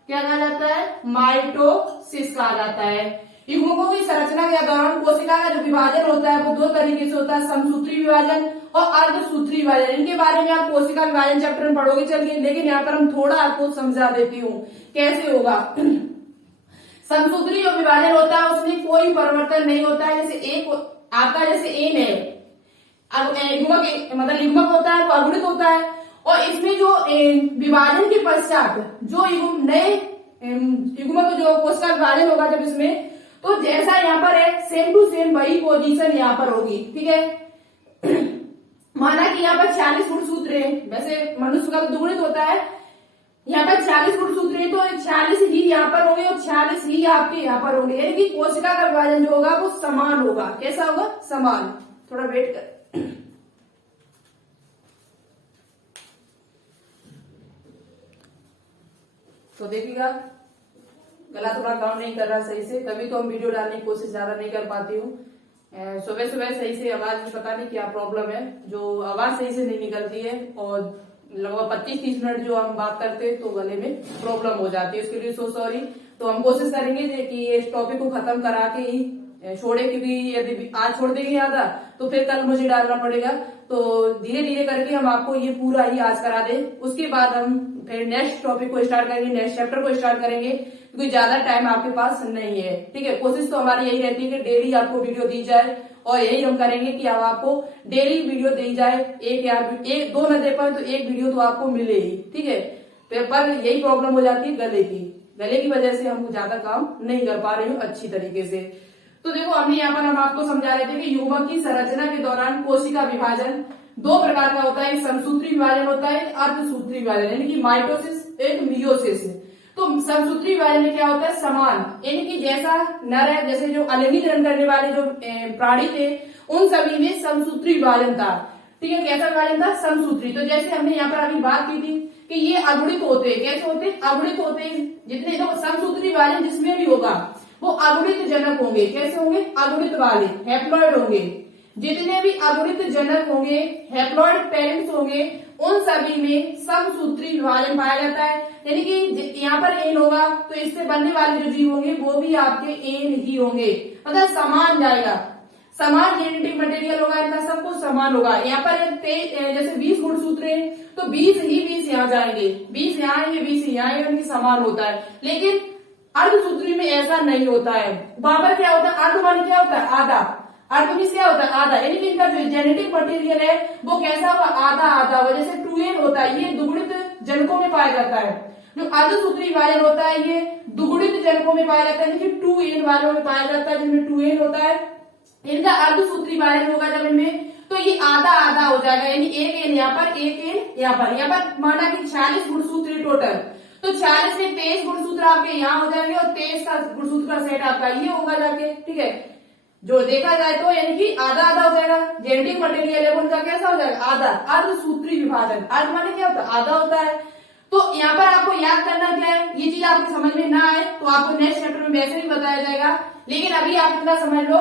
क्या कहा जाता है? माइटोसिस कहा जाता है। युग्मकों की संरचना के दौरान कोशिका का जो विभाजन होता है वो दो तरीके से होता है, समसूत्री विभाजन और अर्धसूत्री विभाजन। इनके बारे में आप कोशिका विभाजन चैप्टर में पढ़ोगे, चलिए, लेकिन यहाँ पर हम थोड़ा आपको समझा देती हूँ कैसे होगा। समसूत्री जो विभाजन होता है उसमें कोई परिवर्तन नहीं होता है। जैसे एक आपका जैसे एन है, अब युग्मक मतलब युग्मक होता है वो अगुणित होता है, और इसमें जो विभाजन के पश्चात जो नए युग्मक जो कोशिका विभाजन होगा जब इसमें, तो जैसा यहाँ पर है सेम टू सेम वही पोजीशन यहाँ पर होगी, ठीक है। माना कि यहाँ पर 46 गुणसूत्र है, वैसे मनुष्य का तो दुगुणित होता है, यहाँ पर 40 गुणसूत्र है, तो 46 ही यहाँ पर होंगे और 46 ही आपके यहाँ पर होंगे, यानी कि कोशिका का विभाजन जो होगा वो समान होगा। कैसा होगा? समान। थोड़ा वेट कर। तो देखिएगा गला थोड़ा काम नहीं कर रहा सही से, तभी तो हम वीडियो डालने की कोशिश ज्यादा नहीं कर पाती हूँ। सुबह सुबह सही से आवाज में पता नहीं क्या प्रॉब्लम है, जो आवाज सही से नहीं निकलती है, और लगभग 25-30 मिनट जो हम बात करते हैं तो गले में प्रॉब्लम हो जाती है। उसके लिए सो सॉरी। तो हम कोशिश करेंगे कि इस टॉपिक को खत्म करा के ही छोड़े, क्योंकि यदि आज छोड़ देंगे आधा तो फिर कल मुझे डालना पड़ेगा। तो धीरे धीरे करके हम आपको ये पूरा ही आज करा दें, उसके बाद हम फिर नेक्स्ट टॉपिक को स्टार्ट करेंगे, नेक्स्ट चैप्टर को स्टार्ट करेंगे, क्योंकि ज्यादा टाइम आपके पास नहीं है, ठीक है। कोशिश तो हमारी यही रहती है कि डेली आपको वीडियो दी जाए, और यही हम करेंगे कि अब आपको डेली वीडियो दी जाए। एक दो न दे पाए तो एक वीडियो तो आपको मिले ही, ठीक है। पर यही प्रॉब्लम हो जाती है गले की वजह से हम ज्यादा काम नहीं कर पा रही हूँ अच्छी तरीके से। तो देखो हमने यहाँ पर हम आपको समझा रहे थे कि युग्मक की संरचना के दौरान कोशिका विभाजन दो प्रकार का होता है, एक समसूत्री विभाजन होता है, अर्धसूत्री विभाजन, यानी कि माइटोसिस, एक मियोसिस। तो समसूत्री विभाजन में क्या होता है? समान, यानी कि जैसा नर है, जैसे जो अलिंगीकरण करने वाले जो प्राणी थे उन सभी में समसूत्री विभाजन था, ठीक है। कैसा विभाजन था? समसूत्री। तो जैसे हमने यहाँ पर अभी बात की थी कि ये अगुणित होते हैं। कैसे होते हैं? अगुणित होते हैं। जितने जो समसूत्री विभाजन जिसमें भी होगा वो अगुणित जनक होंगे। कैसे होंगे? अगुणित वाले, हैप्लॉइड होंगे। जितने भी अगुणित जनक होंगे, हैप्लॉइड पेरेंट्स होंगे, उन सभी में समसूत्री विभाजन पाया जाता है। यानी कि यहाँ पर एन होगा तो इससे बनने वाले जो जीव होंगे वो भी आपके एन ही होंगे, मतलब समान जाएगा, समान जेनेटिक मटेरियल होगा, इनका सब कुछ समान होगा। यहाँ पर जैसे 20 गुणसूत्र है तो 20 ही 20 यहाँ जाएंगे, 20 यहाँ आएंगे, 20 यहाँ आएंगे, समान होता है। लेकिन अर्धसूत्री में ऐसा नहीं होता है। वहां पर क्या होता है? अर्ध मान क्या होता है? आधा। अर्ध में क्या होता है? आधा। यानी कि इनका जो जेनेटिक मटेरियल है वो कैसा होगा? आधा आधा होगा। जैसे 2n होता है, ये दुगुणित जनकों में पाया जाता है। जो अर्धसूत्री विभाजन होता है ये दुगुणित जनकों में पाया जाता है, यानी कि 2n वालों में पाया जाता है, जिनमें 2n होता है। इनका अर्धसूत्री विभाजन होगा जब इनमें, तो ये आधा आधा हो जाएगा, यानी एक n यहाँ पर, एक n यहाँ पर माना कि 46 गुणसूत्र टोटल, तो 46 में 23 गुणसूत्र आपके यहाँ हो जाएंगे और 23 का गुणसूत्र का सेट आपका ये होगा जाके, ठीक है। जो देखा जाए तो यानी कि आधा आधा हो जाएगा। जेनेटिक मटेरियल है उनका कैसा हो जाएगा, आधा। अर्धसूत्री विभाजन, अर्ध माने क्या होता है, आधा होता है। तो यहाँ पर आपको याद करना क्या है, ये चीज आपको समझ में ना आए तो आपको नेक्स्ट चैप्टर में वैसे ही बताया जाएगा, लेकिन अभी आप इतना समझ लो,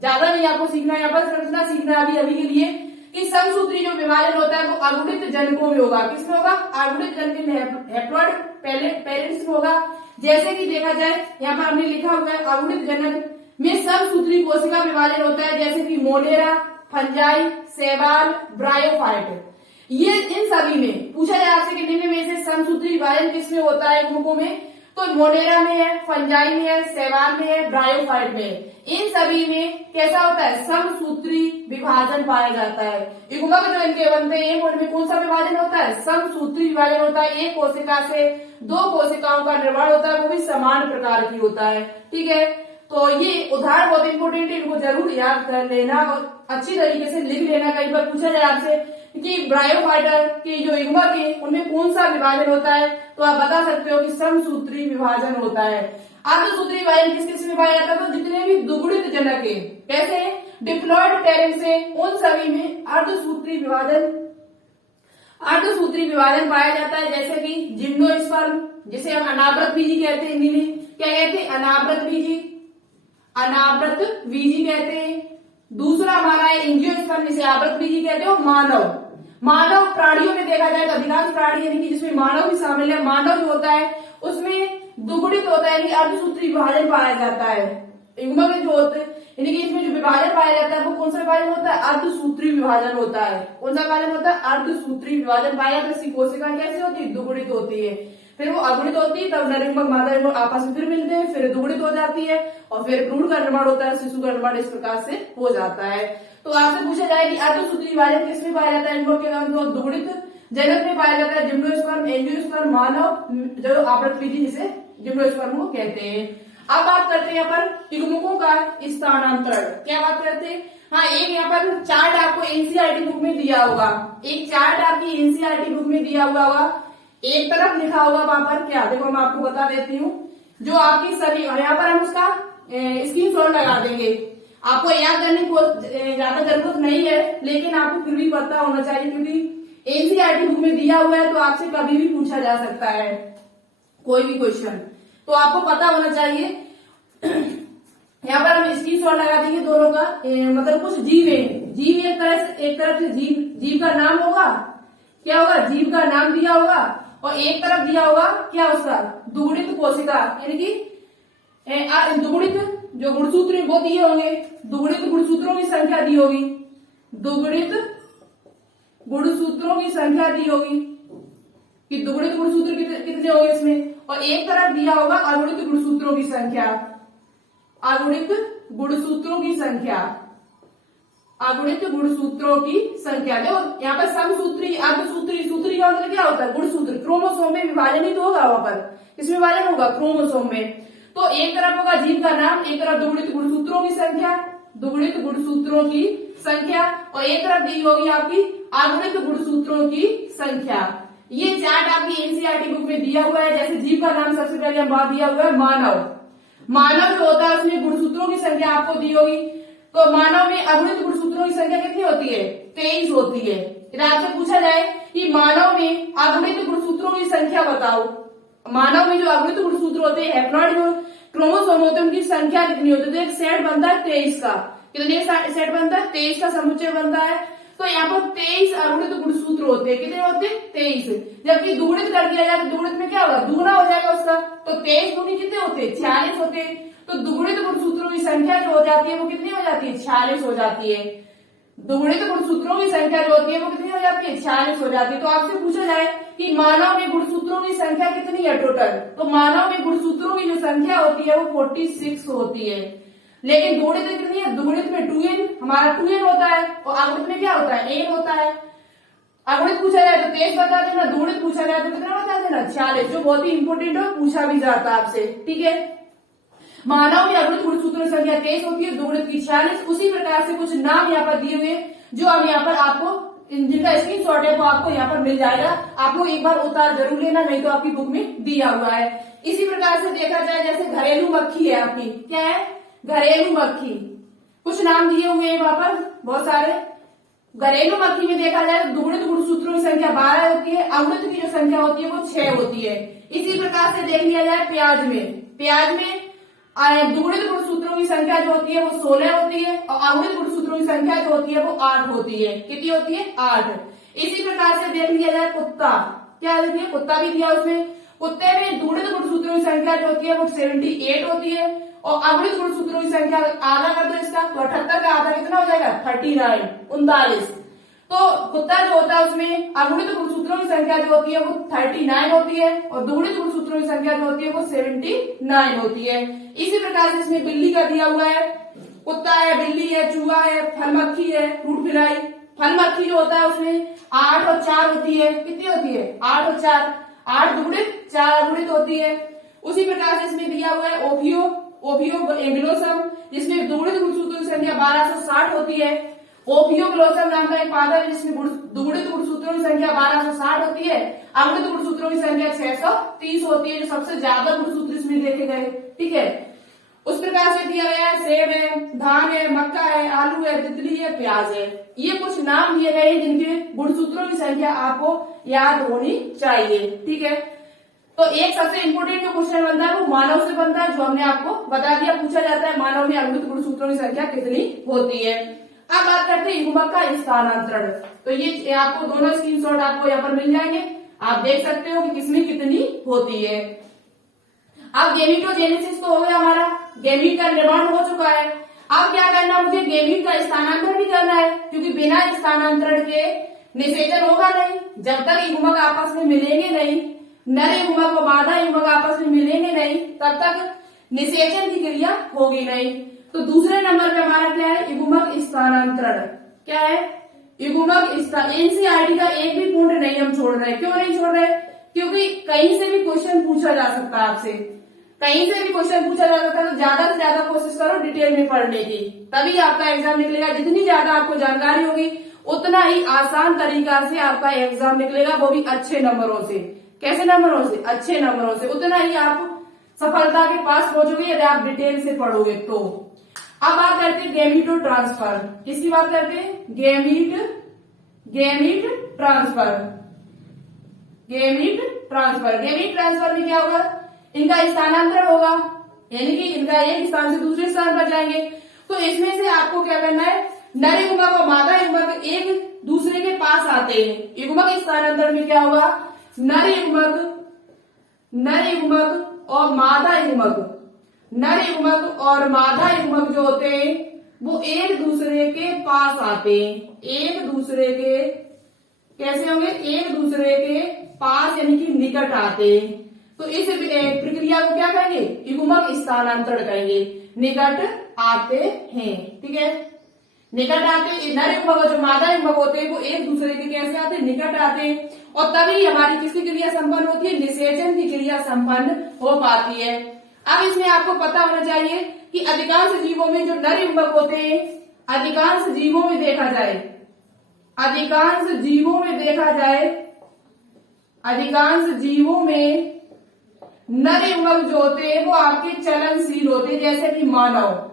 ज्यादा नहीं आपको सीखना है, यहाँ पर संरचना सीखना है अभी के लिए कि समसूत्री जो विभाजन होता है वो अगुणित जनकों में होगा। किसमें होगा, अगुणित जनक में, हैप्लॉइड पेरेंट्स में होगा। जैसे कि देखा जाए यहाँ पर हमने लिखा हुआ है अगुणित जनक में समसूत्री कोशिका विभाजन होता है, जैसे कि मोनेरा, फंजाई, शैवाल, ब्रायोफाइट। ये इन सभी में पूछा जाए आपसे कि निम्न में से समसूत्री विभाजन किसमें होता है युग्मकों में, तो मोनेरा में है, फंजाई में है, शैवाल में है, ब्रायोफाइट में है। इन सभी में कैसा होता है, समसूत्री विभाजन पाया जाता है। युग्मक जो इनके बनते हैं उनमें कौन सा विभाजन होता है, समसूत्री विभाजन होता है। एक कोशिका से दो कोशिकाओं का निर्माण होता है, वो भी समान प्रकार की होता है, ठीक है। तो ये उदाहरण बहुत इंपोर्टेंट है, इनको जरूर याद कर लेना और अच्छी तरीके से लिख लेना। कई बार पूछा जाए आपसे कि ब्रायोफाइटर के जो युग्मक है उनमें कौन सा विभाजन होता है, तो आप बता सकते हो कि समसूत्री विभाजन होता है। अर्धसूत्री विभाजन किस किस में पाया जाता है, तो जितने भी दुगुणित जनक है, कैसे डिप्लॉयड पेरेंट्स है, उन सभी में अर्धसूत्री विभाजन पाया जाता है। जैसे कि जिम्नोस्पर्म, जिसे हम अनावृत बीजी कहते हैं, हिंदी में क्या कहते हैं, अनावृत बीजी कहते हैं। दूसरा हमारा है एंजियोस्पर्म, जिसे आवृत बीजी कहते हो। मानव प्राणियों में देखा जाए तो अधिकांश प्राणी यानी कि जिसमें मानव भी शामिल है, मानव जो होता है उसमें दुगुणित होता है, यानी अर्धसूत्री विभाजन पाया जाता है। युग्मक जो होते हैं यानी कि इसमें जो विभाजन पाया जाता है वो कौन सा विभाजन होता है, अर्धसूत्री विभाजन होता है। कौन सा विभाजन होता है, अर्धसूत्री विभाजन पाया जाता है। इसकी कोशिका कैसी होती है, दुगुणित होती है, फिर वो अगुणित होती है, तब नर युग्मक मादा युग्मक आपस में फिर मिलते हैं, फिर दुगुणित हो जाती है और फिर भ्रूण का निर्माण होता है, शिशु का निर्माण इस प्रकार से हो जाता है। तो आपसे पूछा जाए कि अर्धसूत्री विभाजन किसमें पाया जाता है, युग्मक के नाम तो दुगुणित जनक में पाया जाता है। जिम्नोस्पर्म, एंजियोस्पर्म, मानव जो आवृत बीजी जिसे जिम्नोस्पर्म को कहते हैं। अब बात करते हैं यहाँ पर युग्मकों का स्थानांतरण। क्या बात करते हैं, हाँ एक यहाँ पर चार्ट आपको एनसीईआरटी बुक में दिया होगा, एक चार्ट आपकी एनसीईआरटी बुक में दिया हुआ होगा। एक तरफ लिखा होगा वहां पर क्या, देखो मैं आपको बता देती हूँ, जो आपकी सभी, और यहाँ पर हम उसका स्क्रीनशॉट लगा देंगे। आपको याद करने की ज्यादा जरूरत नहीं है, लेकिन आपको फिर भी पता होना चाहिए, क्योंकि एनसीईआरटी बुक में दिया हुआ है तो आपसे कभी भी पूछा जा सकता है कोई भी क्वेश्चन, तो आपको पता होना चाहिए। यहाँ पर हम स्क्रीनशॉट लगा देंगे दोनों का, मतलब कुछ जीव है, जीव एक तरफ से जीव का नाम होगा, क्या होगा, जीव का नाम दिया होगा, और एक तरफ दिया होगा क्या उसका दुगुणित कोशिका, यानी कि दुगुणित जो गुणसूत्र वो दिए होंगे, दुगुणित गुणसूत्रों की संख्या दी होगी, दुगुणित गुणसूत्रों की संख्या दी होगी कि दुगुणित गुणसूत्र कितने होंगे इसमें, और एक तरफ दिया होगा अगुणित गुणसूत्रों की संख्या, अगुणित गुणसूत्रों की संख्या, अगुणित गुणसूत्रों की संख्या। देखो यहाँ पर समसूत्री, अर्धसूत्री, सूत्री का मतलब क्या होता है, गुणसूत्र। क्रोमोसोम में विभाजन ही तो होगा वहां पर, किसमें विभाजन होगा, क्रोमोसोम में। तो एक तरफ होगा जीव का नाम, एक तरफ दुगुणित गुणसूत्रों की संख्या, दुगुणित गुणसूत्रों की संख्या, और एक तरफ दी होगी आपकी अगुणित गुणसूत्रों की संख्या। ये चार्ट आपकी एनसीईआरटी बुक में दिया हुआ है। जैसे जीव का नाम सबसे पहले हम बात दिया हुआ है मानव जो होता है उसमें गुणसूत्रों की संख्या आपको दी होगी, तो मानव में अगुणित गुणसूत्रों की संख्या कितनी होती है, 23 होती है। यदि आपसे पूछा जाए कि मानव में अगुणित गुणसूत्रों की संख्या बताओ, मानव में जो अगुणित गुणसूत्र होते हैं, हैप्लॉइड जो क्रोमोसोम होते हैं, उनकी संख्या कितनी होती है, तो एक सेट बनता है 23 का। कितने सेट बनता है, 23 का समुच्चय बनता है। तो यहाँ पर 23 अगुणित गुणसूत्र होते हैं, कितने होते हैं, 23। जबकि दुगुणित कर दिया जाए तो दुगुणित में क्या होगा, दुगुना हो जाएगा उसका, तो 23 दूनी कितने होते हैं, 46 होते हैं। तो दुगुणित गुणसूत्रों की संख्या जो हो जाती है वो कितनी हो जाती है, 46 हो जाती है। दुगुणित गुणसूत्रों की संख्या जो होती है वो कितनी हो जाती है, 46 हो जाती है। तो आपसे पूछा जाए कि मानव में गुणसूत्रों की संख्या कितनी है टोटल, तो मानव में गुणसूत्रों की जो संख्या होती है वो 46 होती है। लेकिन दुगुणित में कितनी है, दुगुणित में 2n, हमारा 2n होता है, और अगुणित में क्या होता है, n होता है। अगुणित पूछा जाए तो 23 बता देना, दुगुणित पूछा जाए तो कितना बता देना 46, जो बहुत ही इंपोर्टेंट है, पूछा भी जाता है आपसे। ठीक है, मानव में अगुणित गुणसूत्रों की संख्या 23 होती है, दुगुणित की 46। उसी प्रकार से कुछ नाम यहाँ पर दिए हुए जो अब यहाँ पर आपको जिनका स्क्रीनशॉट है वो आपको यहाँ पर मिल जाएगा। आपको एक बार उतार जरूर लेना, नहीं तो आपकी बुक में दिया हुआ है। इसी प्रकार से देखा जाए जैसे घरेलू मक्खी है आपकी, क्या है, घरेलू मक्खी, कुछ नाम दिए हुए हैं वहां पर बहुत सारे। घरेलू मक्खी में देखा जाए तो दुगुणित गुणसूत्रों की संख्या 12 होती है, अगुणित की जो संख्या होती है वो 6 होती है। इसी प्रकार से देख लिया जाए प्याज में दुगुणित गुणसूत्रों की संख्या जो होती है वो 16 होती है और अगुणित गुणसूत्रों की संख्या जो होती है वो 8 होती है। कितनी होती है? 8। इसी प्रकार से देख लिया जाए कुत्ता, क्या देखिए कुत्ता भी दिया उसमें, कुत्ते में दुगुणित गुणसूत्रों की संख्या जो होती है वो 78 होती है और अगुणित गुणसूत्रों की संख्या आधा कर दो इसका तो 78 का आधा कितना हो जाएगा? 39, 39। तो कुत्ता जो होता है उसमें अगुणित गुणसूत्रों की संख्या जो होती है वो 39 होती है और दुगुणित गुणसूत्रों की संख्या जो होती है वो 79 होती है। इसी प्रकार से इसमें बिल्ली का दिया हुआ है, कुत्ता है, बिल्ली है, चूहा है, फल मक्खी है, फ्रूट फ्लाई। फल मक्खी जो होता है उसमें 8 और 4 होती है। कितनी होती है? 8 और 4, 8 दुगुणित 4 अगुणित होती है। उसी प्रकार से इसमें दिया हुआ है ओफियो एंग्लोसम, जिसमें दुगुणित गुणसूत्रों की संख्या 1260 होती है। ओफियोग्लोसम नाम का एक पादप है जिसमें दुगुणित गुणसूत्रों की संख्या 1260 होती है, अगुणित गुणसूत्रों की संख्या 630 होती है, जो सबसे ज्यादा गुणसूत्र इसमें देखे गए। ठीक है, उस प्रकार से दिया गया है सेब है, धान है, मक्का है, आलू है, तितली है, प्याज है। ये कुछ नाम दिए गए हैं जिनके गुणसूत्रों की संख्या आपको याद होनी चाहिए। ठीक है, तो एक सबसे इंपोर्टेंट जो क्वेश्चन बनता है वो मानव से बनता है, जो हमने आपको बता दिया। पूछा जाता है मानव में अगुणित गुणसूत्रों की संख्या कितनी होती है। अब बात करते हैं युग्मक का स्थानांतरण। तो ये आपको दोनों स्क्रीनशॉट आपको यहाँ पर मिल जाएंगे, आप देख सकते हो कि किसमें कितनी होती है। अब गेमीटोजेनेसिस तो हो गया, हमारा गेमीट का निर्माण हो चुका है। अब क्या करना, मुझे गेमीट का स्थानांतरण भी करना है, क्योंकि बिना स्थानांतरण के निषेचन होगा नहीं। जब तक युग्मक आपस में मिलेंगे नहीं, नर युग्मक और मादा युग्मक आपस में मिलेंगे नहीं, तब तक निषेचन की क्रिया होगी नहीं। तो दूसरे नंबर पे हमारा क्या है? युग्मक स्थानांतरण। क्या है? युग्मक एनसीईआरटी का एक भी पॉइंट नहीं हम छोड़ रहे। क्यों नहीं छोड़ रहे? क्योंकि कहीं से भी क्वेश्चन पूछा जा सकता है आपसे, कहीं से भी क्वेश्चन पूछा जा सकता है। तो ज्यादा से ज्यादा कोशिश करो डिटेल में पढ़ने की, तभी आपका एग्जाम निकलेगा। जितनी ज्यादा आपको जानकारी होगी उतना ही आसान तरीका से आपका एग्जाम निकलेगा, वो भी अच्छे नंबरों से। कैसे नंबरों से? अच्छे नंबरों से। उतना ही आप सफलता के पास पहुंचोगे यदि आप डिटेल से पढ़ोगे तो। अब बात करते हैं गैमीटो ट्रांसफर। किसकी बात करते हैं? Gamete transfer. गैमीट ट्रांसफर में क्या होगा? इनका स्थानांतरण होगा, यानी कि इनका एक स्थान से दूसरे स्थान पर जाएंगे। तो इसमें से आपको क्या करना है? नर युग्मक और मादा युग्मक एक दूसरे के पास आते हैं। युग्मक स्थानांतरण में क्या होगा? नर युग्मक और मादा युग्मक जो होते हैं वो एक दूसरे के पास आते हैं। एक दूसरे के कैसे होंगे? एक दूसरे के पास, यानी कि निकट आते हैं। तो इस प्रक्रिया को क्या कहेंगे? युग्मक स्थानांतरण कहेंगे। निकट आते हैं। ठीक है, निकट आते। नर युग्मक और जो मादा युग्मक होते हैं वो एक दूसरे के कैसे आते हैं? निकट आते हैं। और तभी हमारी किसकी क्रिया संपन्न होती है? निषेचन की क्रिया संपन्न हो पाती है। अब इसमें आपको पता होना चाहिए कि अधिकांश जीवों में जो नर युग्मक होते हैं, अधिकांश जीवों में देखा जाए नर युग्मक जो होते हैं वो आपके चलनशील होते हैं। जैसे कि मानव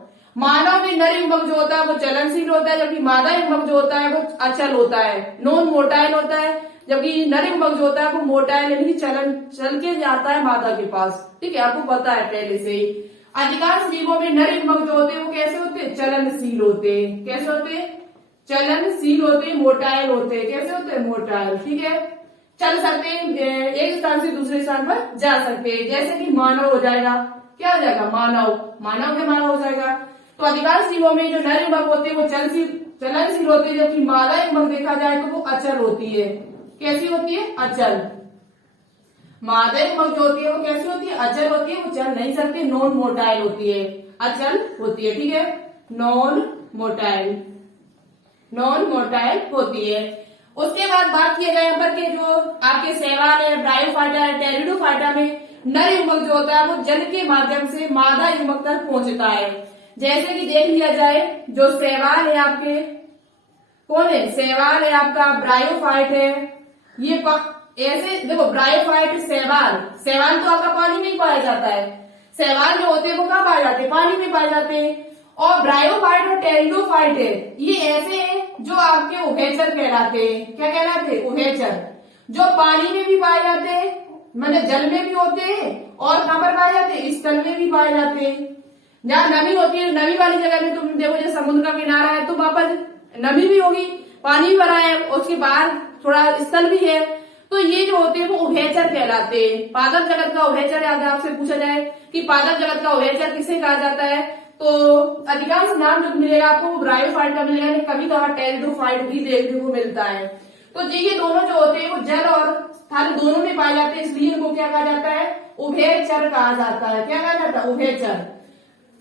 में नर युग्मक जो होता है वो चलनशील होता है, जबकि मादा युग्मक जो होता है वो अचल होता है, नॉन मोटाइल होता है। जबकि नर युग्मक जो होता है वो मोटाइल, यानी कि चल के जाता है मादा के पास। ठीक है, आपको पता है पहले से ही। अधिकांश जीवों में नर युग्मक जो होते हैं वो कैसे होते हैं? चलनशील होते हैं। कैसे होते हैं? चलनशील होते हैं, मोटाइल होते हैं। कैसे होते हैं? मोटाइल। ठीक है, चल सकते हैं, एक स्थान से दूसरे स्थान पर जा सकते हैं। जैसे कि मानव हो जाएगा, क्या हो जाएगा? मानव के मानव हो जाएगा। तो अधिकांश जीवों में जो नर युग्मक होते हैं वो चलनशील होते हैं, जबकि मादा युग्मक देखा जाए तो वो अचल होती है। कैसी होती है? अचल। मादा युग्मक जो होती है वो कैसी होती है? अचल होती है, वो चल नहीं सकती, नॉन मोटाइल होती है, अचल होती है। ठीक है, नॉन मोटाइल होती है। उसके बाद बात किया जाए यहाँ पर के जो आपके शैवाल है, ब्रायोफाइटा है, टेरिडोफाइटा में नर युग्मक जो होता है वो जल के माध्यम से मादा युग्मक तक पहुंचता है। जैसे कि देख लिया जाए, जो शैवाल है आपके, कौन है, शैवाल है आपका, ब्रायोफाइट है, ये ऐसे देखो, ब्रायोफाइट, शैवाल, शैवाल तो आपका पानी में ही पाया जाता है, शैवाल जो होते हैं वो कहाँ पाए जाते हैं, पानी में पाए जाते हैं। और ब्रायोफाइट और टेरिडोफाइट है, ये ऐसे हैं जो आपके उभयचर कहलाते हैं। क्या कहलाते हैं, उभयचर, जो पानी में भी पाए जाते हैं, मतलब जल में भी होते हैं, और कहां पर पाए जाते हैं, स्थल में भी पाए जाते हैं। जहाँ नमी होती है, नमी वाली जगह में तुम देखो, जैसे समुद्र का किनारा है तो वहां पर नमी भी होगी, पानी भी भरा है, उसके बाद थोड़ा स्थल भी है, तो ये जो होते हैं वो उभयचर कहलाते हैं। पादप जगत का उभयचर, अगर आपसे पूछा जाए कि पादप जगत का उभयचर किसे कहा जाता है, तो अधिकांश नाम जो मिलेगा आपको वो ब्रायोफाइट का मिलेगा, कभी कभार टेरिडोफाइट भी देखने को मिलता है। तो जी ये दोनों जो होते हैं वो जल और थल दोनों में पाए जाते हैं, इसलिए इनको क्या कहा जाता है, उभयचर कहा जाता है। क्या कहा जाता है, उभयचर।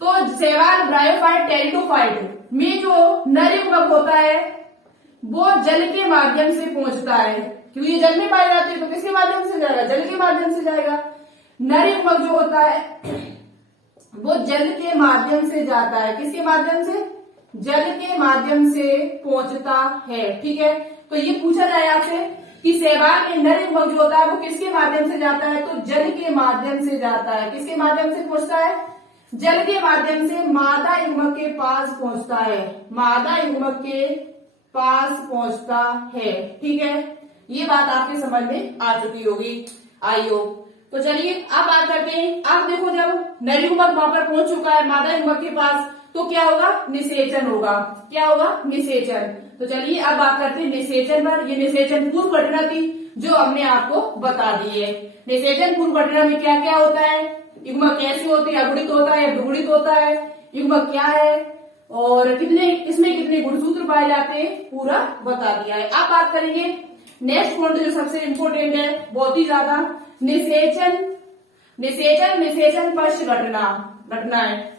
तो शैवाल, ब्रायोफाइट, टेरिडोफाइट में जो नर युग्मक होता है वो जल के माध्यम से पहुंचता है, क्योंकि ये जल में पाए जाते हैं, तो किसके माध्यम से जाएगा, जल के माध्यम से जाएगा। नर युग्मक जो होता है वो जल के माध्यम से जाता है, किसके माध्यम से, जल के माध्यम से पहुंचता है। ठीक है, तो ये पूछा जाए आपसे कि शैवाल में नर युग्मक जो होता है वो किसके माध्यम से जाता है, तो जल के माध्यम से जाता है। किसके माध्यम से पहुंचता है, जल के माध्यम से मादा युग्मक के पास पहुंचता है, मादा युग्मक के पास पहुंचता है। ठीक है, ये बात आपके समझ में आ चुकी होगी, आई होप। तो चलिए अब बात करते हैं। अब देखो, जब नर युग्मक वहां पर पहुंच चुका है मादा युग्मक के पास, तो क्या होगा, निषेचन होगा। क्या होगा, निषेचन। तो चलिए अब बात करते हैं निषेचन पर। ये निषेचन पूर्व घटना थी जो हमने आपको बता दी है। निषेचन पूर्व घटना में क्या क्या होता है, युग्मक कैसे होते हैं, अगुणित होता है, द्विगुणित होता है, युग्मक क्या है, और कितने, इसमें कितने गुणसूत्र पाए जाते हैं, पूरा बता दिया है। अब बात करेंगे नेक्स्ट पॉइंट जो सबसे इम्पोर्टेंट है, बहुत ही ज्यादा, निषेचन। निषेचन पश्च घटनाएं।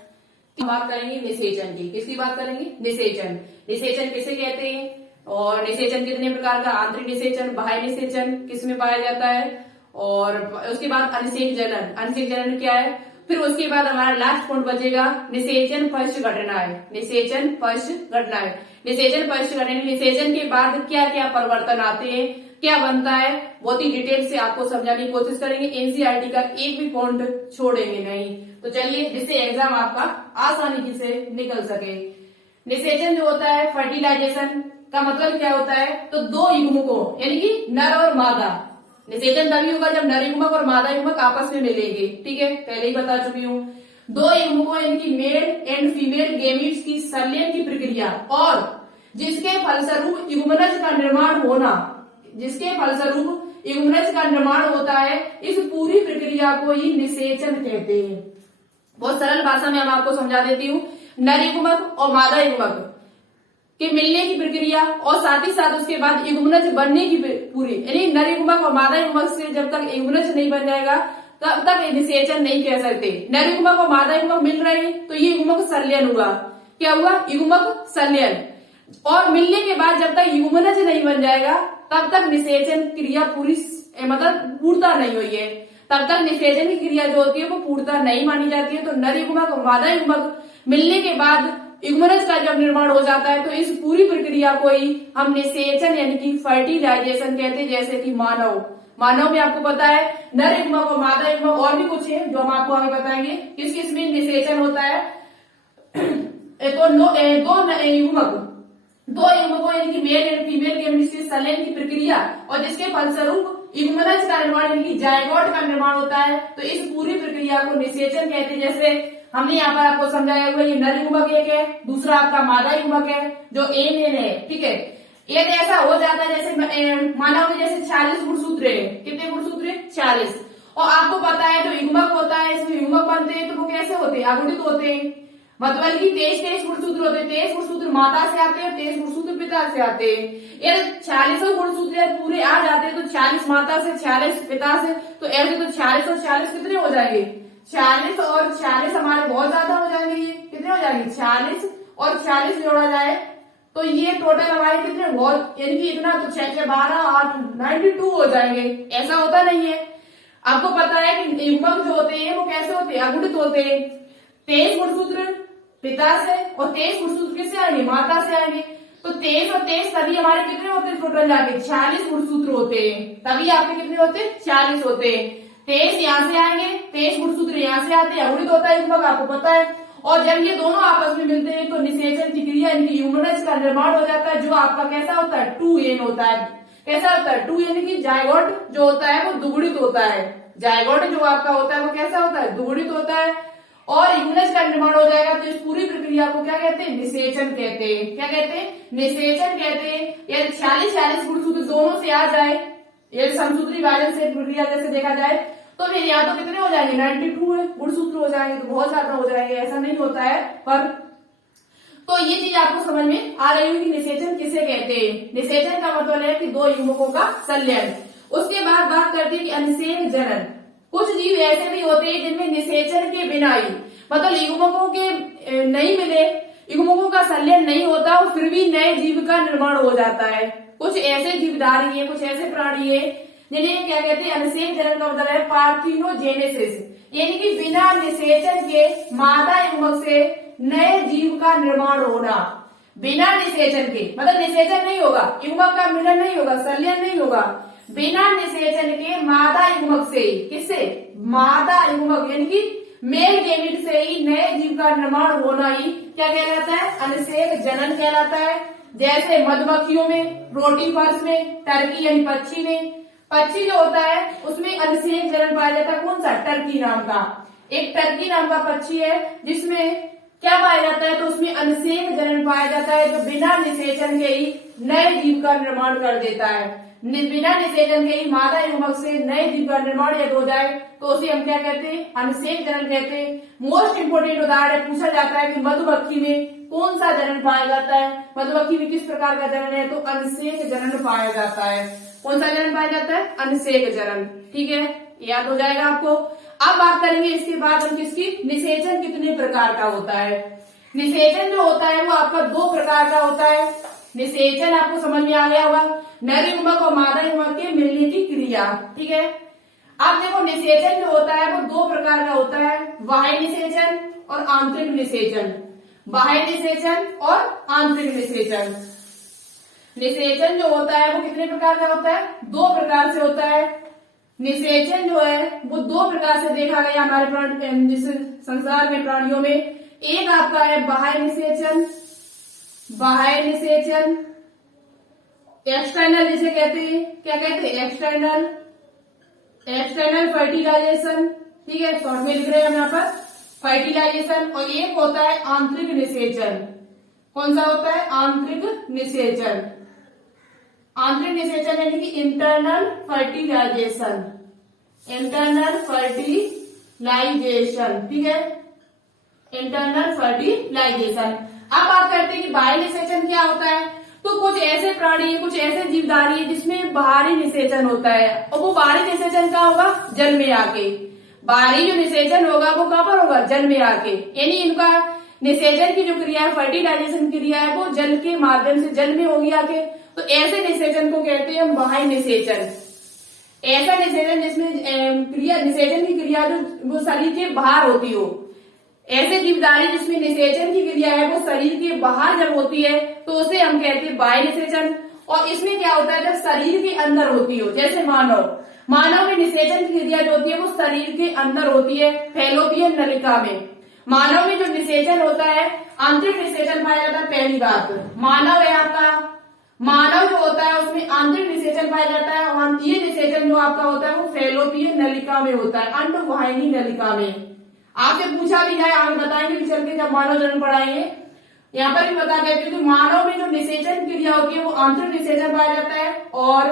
बात करेंगे निषेचन की, किसकी बात करेंगे, निषेचन। निषेचन किसे कहते हैं, और निषेचन कितने प्रकार का, आंतरिक निषेचन, बाह्य निषेचन किसमें पाया जाता है, और उसके बाद अनिषेक जनन। अनिषेक जनन क्या है, फिर उसके बाद हमारा लास्ट पॉइंट बचेगा निषेचन पश्च घटनाएं। निषेचन पश्च घटनाएं, निषेचन पश्च घटनाएं, निषेचन के बाद क्या क्या परिवर्तन आते हैं, क्या बनता है, बहुत ही डिटेल से आपको समझाने की कोशिश करेंगे। एनसीईआरटी का एक भी पॉइंट छोड़ेंगे नहीं। तो चलिए, जिससे एग्जाम आपका आसानी से निकल सके। निषेचन जो होता है, फर्टिलाइजेशन का मतलब क्या होता है, तो दो युग्मकों यानी कि नर और मादा, निषेचन तभी होगा जब नर युग्मक और मादा युग्मक आपस में मिलेंगे। ठीक है, पहले ही बता चुकी हूँ। दो युग्मकों यानी कि मेल एंड फीमेल गेमीट्स की संलयन की प्रक्रिया और जिसके फलस्वरूप युग्मनज का निर्माण होना, जिसके फलस्वरूप युग्मनज का निर्माण होता है, इस पूरी प्रक्रिया को ही निषेचन कहते हैं। बहुत सरल भाषा में हम आपको समझा देती हूँ। नर युग्मक और मादा युग्मक के मिलने की प्रक्रिया और साथ ही साथ उसके बाद युग्मनज बनने की पूरी, यानी नर युग्मक और मादा युग्मक से जब तक युग्मनज नहीं बन जाएगा तब तक निषेचन नहीं कह सकते। नर युग्मक और मादा युग्मक मिल रहे हैं तो ये युग्मक संलयन हुआ। क्या हुआ, युग्मक संलयन। और मिलने के बाद जब तक युग्मनज नहीं बन जाएगा तब तक निषेचन क्रिया पूरी, मतलब पूर्णता नहीं हुई है, तब तक निषेचन की क्रिया जो होती है वो पूर्णता नहीं मानी जाती है। तो नर युग्मक और मादा युग्मक मिलने के बाद युग्मनज का जब निर्माण हो जाता है तो इस पूरी प्रक्रिया को ही हम निषेचन यानी कि फर्टिलाइजेशन कहते हैं। जैसे कि मानव में आपको पता है नर युग्मक और मादा युग्मक और भी कुछ है जो हम आपको आगे बताएंगे किस किस में निषेचन होता है। दो युग्मकों यानी कि मेल एंड फीमेल के संलयन की प्रक्रिया और जिसके फलस्वरूप युग्मनज का निर्माण यानी कि जायगोट का निर्माण होता है, तो इस पूरी प्रक्रिया को निषेचन कहते हैं। जैसे हमने यहाँ पर आपको समझाया हुआ, ये नर युग्मक एक है, दूसरा आपका मादा युग्मक है जो एन है। ठीक है, ये ऐसा हो जाता है जैसे मानव में जैसे 40 गुणसूत्र है। कितने गुणसूत्र है, 40। और आपको पता है जो युग्मक होता है इसमें युग्मक बनते हैं तो वो कैसे होते हैं, अगुणित होते हैं। मतलब कि 23 गुणसूत्र होते हैं, 23 गुणसूत्र माता से आते हैं और 23 गुणसूत्र पिता से आते हैं। यार 40 गुणसूत्र पूरे आ जाते हैं तो 40 माता से 40 पिता से, तो ऐसे तो 40 और 40 कितने हो जाएंगे, 40 और 40 हमारे बहुत ज्यादा हो जाएंगे। ये कितने हो जाएंगे, 40 और 40 जोड़ा जाए तो ये टोटल हमारे कितने बहुत, यानी कि इतना तो 6 6 12 8 92 हो जाएंगे। ऐसा होता नहीं है। आपको पता है कि युग्मक जो होते हैं वो कैसे होते हैं, अगुणित होते हैं। 23 गुणसूत्र पिता से और 23 गुणसूत्र किससे आएंगे, माता से आएंगे। तो 23 और 23 तभी हमारे कितने होते हैं टोटल जाके 46 गुणसूत्र होते हैं। तभी आपके कितने होते हैं 46 होते हैं। 23 यहाँ से आएंगे, 23 गुणसूत्र यहाँ से आते हैं, अगुणित होता है युग्मक, आपको पता है। और जब ये दोनों आपस में मिलते हैं तो निषेचन की क्रिया यानी यूमरस का निर्माण हो जाता है, जो आपका कैसा होता है 2n होता है। कैसा होता है 2 यानी कि जायगोट जो होता है वो दुगुणित होता है। जायगोट जो आपका होता है वो कैसा होता है, दुगुणित होता है। और यूमरस का निर्माण हो जाएगा तो इस पूरी प्रक्रिया को क्या कहते हैं, निषेचन कहते हैं। क्या कहते हैं, निषेचन कहते हैं। यदि 46 गुणसूत्र दोनों से आ जाए, यदि समसूत्री विभाजन से प्रक्रिया जैसे देखा जाए तो फिर यहाँ तो कितने हो जाएंगे 92 गुणसूत्र हो जाएंगे, तो बहुत ज्यादा हो जाएंगे। ऐसा नहीं होता है। पर तो ये चीज आपको समझ में आ रही होगी निषेचन किसे कहते हैं। निषेचन का मतलब है कि दो युग्मकों का संलयन। उसके बाद बात करते हैं कि अनिषेक जनन। कुछ जीव ऐसे भी होते हैं जिनमें निषेचन के बिना ही, मतलब युग्मकों के नहीं मिले, युग्मकों का संलयन नहीं होता और फिर भी नए जीव का निर्माण हो जाता है। कुछ ऐसे जीवधारी है, कुछ ऐसे प्राणी है जिन्हें क्या कहते हैं, अनिषेक जनन का मतलब है पार्थिनोजेनेसिस, यानी कि बिना निषेचन के मादा युग्मक से नए जीव का निर्माण होना। बिना निषेचन के, मतलब निषेचन नहीं होगा, युग्मक का मिलन नहीं होगा, संलयन नहीं होगा। बिना निषेचन के मादा युग्मक से, किससे, मादा युग्मक यानी कि मेल गेमिट से ही नए जीव का निर्माण होना ही क्या कहलाता है, अनिषेक जनन कहलाता है। जैसे मधुमक्खियों में, रोटीफर्स में, टर्की यानी पक्षी में, पक्षी जो होता है उसमें अनिषेक जनन पाया जाता है। कौन सा, टर्की नाम का, एक टर्की नाम का पक्षी है जिसमें क्या पाया जाता है, तो उसमें अनिषेक जनन पाया जाता है, जो बिना निषेचन के ही नए जीव का निर्माण कर देता है। बिना निषेचन के ही मादा युग्मक से नए जीव का निर्माण यदि हो जाए तो उसे हम क्या कहते हैं, अनिषेक जनन कहते हैं। मोस्ट इंपोर्टेंट उदाहरण पूछा जाता है कि मधुमक्खी में कौन सा जनन पाया जाता है, मधुमक्खी में किस प्रकार का जनन है, तो अनिषेक जनन पाया जाता है। कौन सा जनन पाया जाता है, अनिषेक जनन। ठीक है, याद हो जाएगा आपको। अब बात करेंगे इसके बाद हम किसकी, निषेचन कितने प्रकार का होता है। निषेचन जो होता है वो आपका 2 प्रकार का होता है। निषेचन आपको समझ में आ गया होगा, नर युग्मक और मादा युग्मक के मिलने की क्रिया। ठीक है, अब देखो निषेचन जो होता है वो 2 प्रकार का होता है, बाह्य निषेचन और आंतरिक निषेचन। बाह्य निषेचन और आंतरिक निषेचन। निषेचन जो होता है वो कितने प्रकार का होता है, 2 प्रकार से होता है। निषेचन जो है वो 2 प्रकार से देखा गया हमारे जिस संसार में, प्राणियों में। एक आपका है बाह्य निषेचन, बाह्य निषेचन, एक्सटर्नल जिसे कहते हैं, क्या कहते हैं, एक्सटर्नल, एक्सटर्नल फर्टिलाइजेशन। ठीक है, शॉर्ट में लिख रहे हैं हम यहाँ पर फर्टिलाइजेशन। और एक होता है आंतरिक निषेचन। कौन सा होता है, आंतरिक निषेचन। आंतरिक निषेचन यानी कि इंटरनल फर्टिलाइजेशन, इंटरनल फर्टिलाइजेशन। ठीक है, इंटरनल फर्टिलाइजेशन। अब बात करते हैं कि बाह्य निषेचन क्या होता है। तो कुछ ऐसे प्राणी है, कुछ ऐसे जीवधारी है जिसमें बाहरी निषेचन होता है, और वो बाहरी निषेचन क्या होगा, जल में आके। बाहरी जो निषेचन होगा वो कहां पर होगा, जल में आके, यानी इनका निषेचन की जो क्रिया है, फर्टिलाइजेशन क्रिया है, वो जल के माध्यम से जल में होगी आके। तो ऐसे निषेचन को कहते हैं हम बाह्य निषेचन। ऐसा निषेचन जिसमें क्रिया, निषेचन की क्रिया जो वो शरीर के बाहर होती हो। ऐसे जीवधारी जिसमें निषेचन की क्रिया है वो शरीर के बाहर जब होती है तो उसे हम कहते हैं बाह्य निषेचन। और इसमें क्या होता है, जब शरीर के अंदर होती हो, जैसे मानव में निषेचन की क्रिया जो होती है वो शरीर के अंदर होती है, फैलोपियन नलिका में। मानव में जो निषेचन होता है, आंतरिक निषेचन पाया जाता है। पहली बात, मानव है आपका, मानव जो होता है उसमें आंतरिक निषेचन पाया जाता है, और ये निषेचन जो आपका होता है वो फैलोपियन नलिका में होता है, अंडवाहिनी नलिका में। आपसे पूछा भी जाए, आप बताएंगे भी चल के जब मानव जन्म पढ़ाएंगे, यहाँ पर भी बता देते हैं कि मानव में जो निषेचन क्रिया होती है वो आंतरिक निषेचन पाया जाता है। और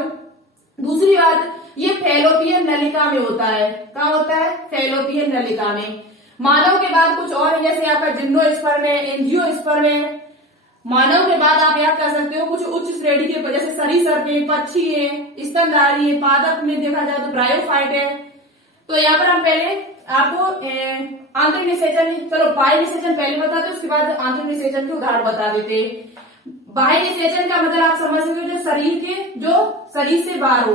दूसरी बात, ये फैलोपियन नलिका में होता है। कहाँ होता है, फैलोपियन नलिका में। मानव के बाद कुछ और, जैसे आपका जिम्नोस्पर्म है, एंजियोस्पर्म है। मानव के बाद आप याद कर सकते हो कुछ उच्च श्रेणी के, जैसे सरीसृप है, पक्षी है, स्तनधारी है, पादप में देखा जाए तो ब्रायोफाइट है। तो यहाँ पर हम पहले आपको आंतरिक निषेचन, चलो बाह्य निषेचन पहले बताते, उसके बाद आंतरिक निषेचन के उदाहरण बता देते। बाह्य निषेचन का मतलब आप समझ सकते हो जो शरीर से बाहर हो।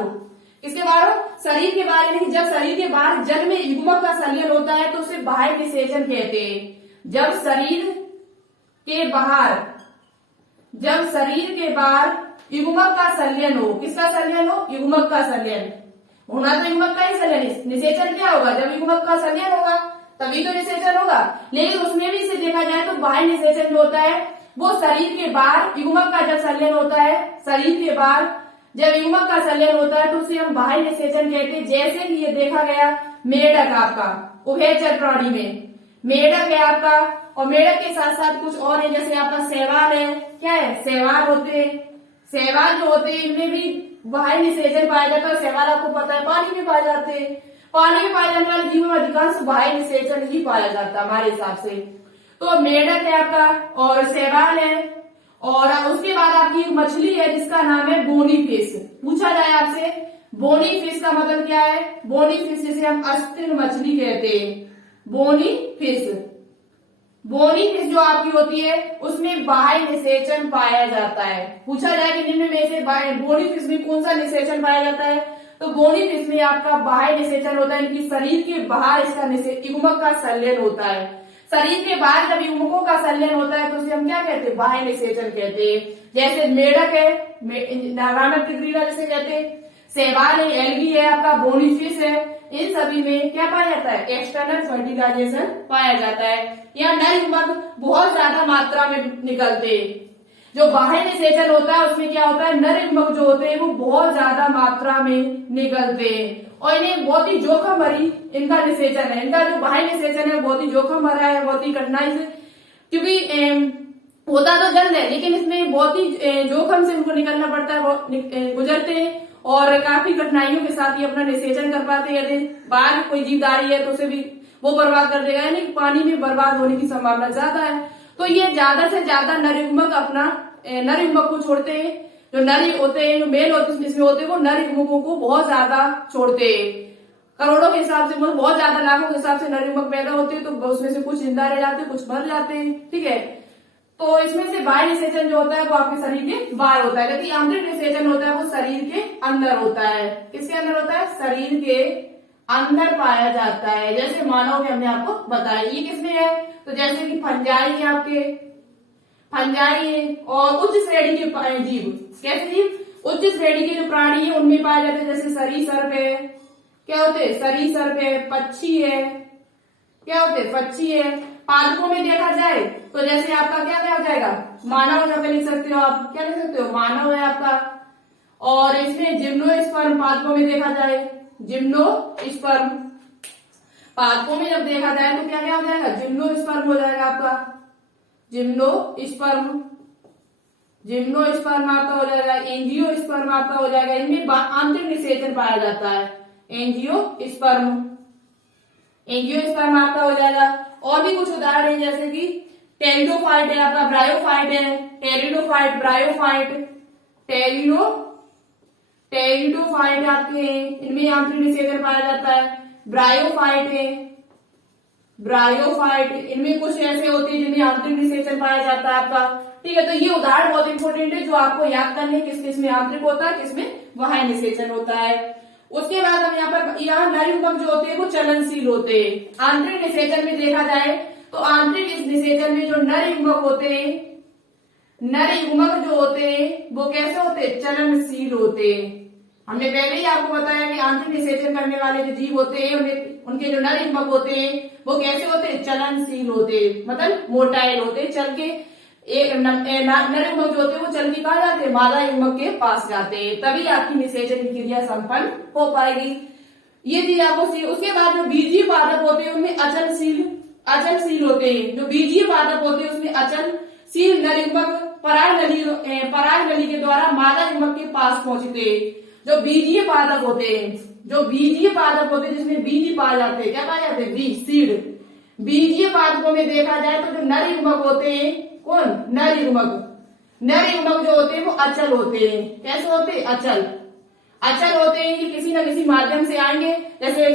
किसके बाहर हो? शरीर के बाहर, यानी कि जब शरीर के बाहर जल में युग्मक का संलयन होता है तो उसे बाह्य निषेचन कहते हैं। जब शरीर के बाहर युग्मक का संलयन हो, किसका संलयन हो? युग्मक का संलयन होना, तो युग्मक का ही संलयन। निषेचन क्या होगा? जब युग्मक का संलयन होगा तभी तो निषेचन होगा। लेकिन उसमें भी इसे देखा जाए तो बाह्य निषेचन जो होता है वो शरीर के बाहर युग्मक का जब संलयन होता है, शरीर के बाहर जब युग्मक का संलयन होता है तो उसे हम बाह्य निषेचन कहते हैं। जैसे कि ये देखा गया मेढक आपका उभयचर प्राणी में मेढक है आपका, और मेढक के साथ साथ कुछ और है, जैसे आपका शैवाल है। क्या है? शैवाल होते हैं। शैवाल जो होते हैं इनमें भी बाह्य निषेचन पाया जाता है। शैवाल आपको पता है पानी में पाए जाते हैं। पानी में पाए जाने वाले जीवों में अधिकांश बाह्य निषेचन ही पाया जाता है हमारे हिसाब से। तो मेढक है आपका और शैवाल है, और उसके बाद आपकी एक मछली है जिसका नाम है बोनी फिश। पूछा जाए आपसे बोनी फिश का मतलब क्या है? बोनी फिश जिसे हम अस्तिन मछली कहते हैं। बोनी फिश जो आपकी होती है उसमें बाह्य निषेचन पाया जाता है। पूछा जाए कि निम्न में से बोनी फिश में कौन सा निषेचन पाया जाता है, तो बोनी फिश में आपका बाह्य निषेचन होता है। इनकी शरीर के बाहर इसका युग्मक का संलयन होता है। शरीर के बाहर जब युग्मकों का संलयन होता है तो उसे हम क्या कहते हैं? बाह्य निषेचन कहते हैं। जैसे मेढक है, नागालैंड तिग्रीला जैसे कहते हैं, शैवाल है, एल्गी है आपका, बोनी फिश है, इन सभी में क्या पाया जाता है? एक्सटर्नल फर्टिलाइजेशन पाया जाता है। यहाँ नर युग्मक बहुत ज्यादा मात्रा में निकलते हैं। जो बाह्य निषेचन होता है उसमें क्या होता है? नर युग्मक जो होते हैं वो बहुत ज्यादा मात्रा में निकलते हैं, और इन्हें बहुत ही जोखिम भरी इनका निषेचन है। इनका जो बाह्य निषेचन है बहुत ही जोखिम भरा है, बहुत ही कठिनाई से, क्योंकि होता तो जल्द है लेकिन इसमें बहुत ही जोखिम से उनको निकलना पड़ता है, गुजरते हैं, और काफी कठिनाइयों के साथ ही अपना निषेचन कर पाते हैं। यदि बाहर कोई जीवधारी है तो उसे भी वो बर्बाद कर देगा, यानी पानी में बर्बाद होने की संभावना ज्यादा है। तो ये ज्यादा से ज्यादा नर युग्मक को छोड़ते हैं। जो नर होते हैं, जो मेल इसमें होते हैं, वो नर युग्मकों को बहुत ज्यादा छोड़ते हैं। करोड़ों के हिसाब से, बहुत ज्यादा लाखों के हिसाब से नर युग्मक पैदा होते हैं, तो उसमें से कुछ जिंदा रह जाते हैं, कुछ मर जाते हैं। ठीक है, तो इसमें से बाह्य निषेचन जो होता है वो आपके शरीर के बाहर होता है, लेकिन आंतरिक निषेचन होता है वो शरीर के अंदर होता है। किसके अंदर होता है? शरीर के अंदर पाया जाता है। जैसे मानव में हमने आपको बताया, ये किसमें है? तो जैसे कि फंजाई है आपके, फंजाई है, और उच्च श्रेणी के जीव। कैसे जीव? उच्च श्रेणी के जो प्राणी है उनमें पाए जाते हैं, जैसे सरीसृप है। क्या होते हैं? सरीसृप है, पक्षी है। क्या होते हैं? पक्षी है। पादपों में देखा जाए तो जैसे आपका क्या हो जाएगा? मानव यहाँ पे लिख सकते हो आप। क्या लिख सकते हो? मानव है आपका। और इसमें जिम्नोस्पर्म पादपों में देखा जाए, जिम्नोस्पर्म पादपों में जब देखा जाए तो क्या हो जाएगा? जिम्नोस्पर्म हो जाएगा आपका। जिम्नोस्पर्म आपका हो जाएगा। एंजियोस्पर्म आपका हो जाएगा। इनमें आंतरिक निषेचन पाया जाता है। एंजियोस्पर्म आपका हो जाएगा। और भी कुछ उदाहरण है, जैसे कि टेरिडोफाइट है आपका, ब्रायोफाइट है, टेरिडोफाइट, ब्रायोफाइट, टेरिडोफाइट आपके हैं, इनमें आंतरिक निषेचन पाया जाता है। ब्रायोफाइट है, ब्रायोफाइट, इनमें कुछ ऐसे होते हैं जिनमें आंतरिक निषेचन पाया जाता है आपका। ठीक है, तो ये उदाहरण बहुत इंपॉर्टेंट है जो आपको याद करने हैं, किस किस में आंतरिक होता है, किसमें बाह्य निषेचन होता है। उसके बाद हम यहाँ नर युग्मक जो होते हैं वो चलनशील होते हैं। आंतरिक निषेचन में देखा जाए तो आंतरिक निषेचन में जो नर युग्मक होते हैं, नर युग्मक जो होते हैं वो कैसे होते हैं? चलनशील होते हैं। हमने पहले ही आपको बताया कि आंतरिक निषेचन करने वाले जो जीव होते हैं उनके जो नर युग्मक होते हैं वो कैसे होते हैं? चलनशील होते हैं, मतलब मोटाइल होते हैं, चल के नर युग्मक जो होते हैं वो चल के कहा जाते हैं? मादा युग्मक के पास जाते हैं, तभी आपकी निषेचन की क्रिया संपन्न हो पाएगी। ये चीज आपको उसके बाद जो बीजीय पादप होते हैं उनमें अचलशील होते हैं। जो बीजीय पादप होते हैं उसमें अचलशील नर युग्मक पराग नली के द्वारा मादा युग्मक के पास पहुंचते हैं। जो बीजीय पादप होते हैं जिसमें बीज पाए जाते हैं, क्या पाए जाते हैं? बीज, सीड। बीजीय पादपों में देखा जाए तो जो नर युग्मक होते हैं, कौन? नर युग्मक जो होते हैं वो अचल होते हैं। कैसे होते हैं? अचल होते हैं। ये किसी न किसी माध्यम से आएंगे, जैसे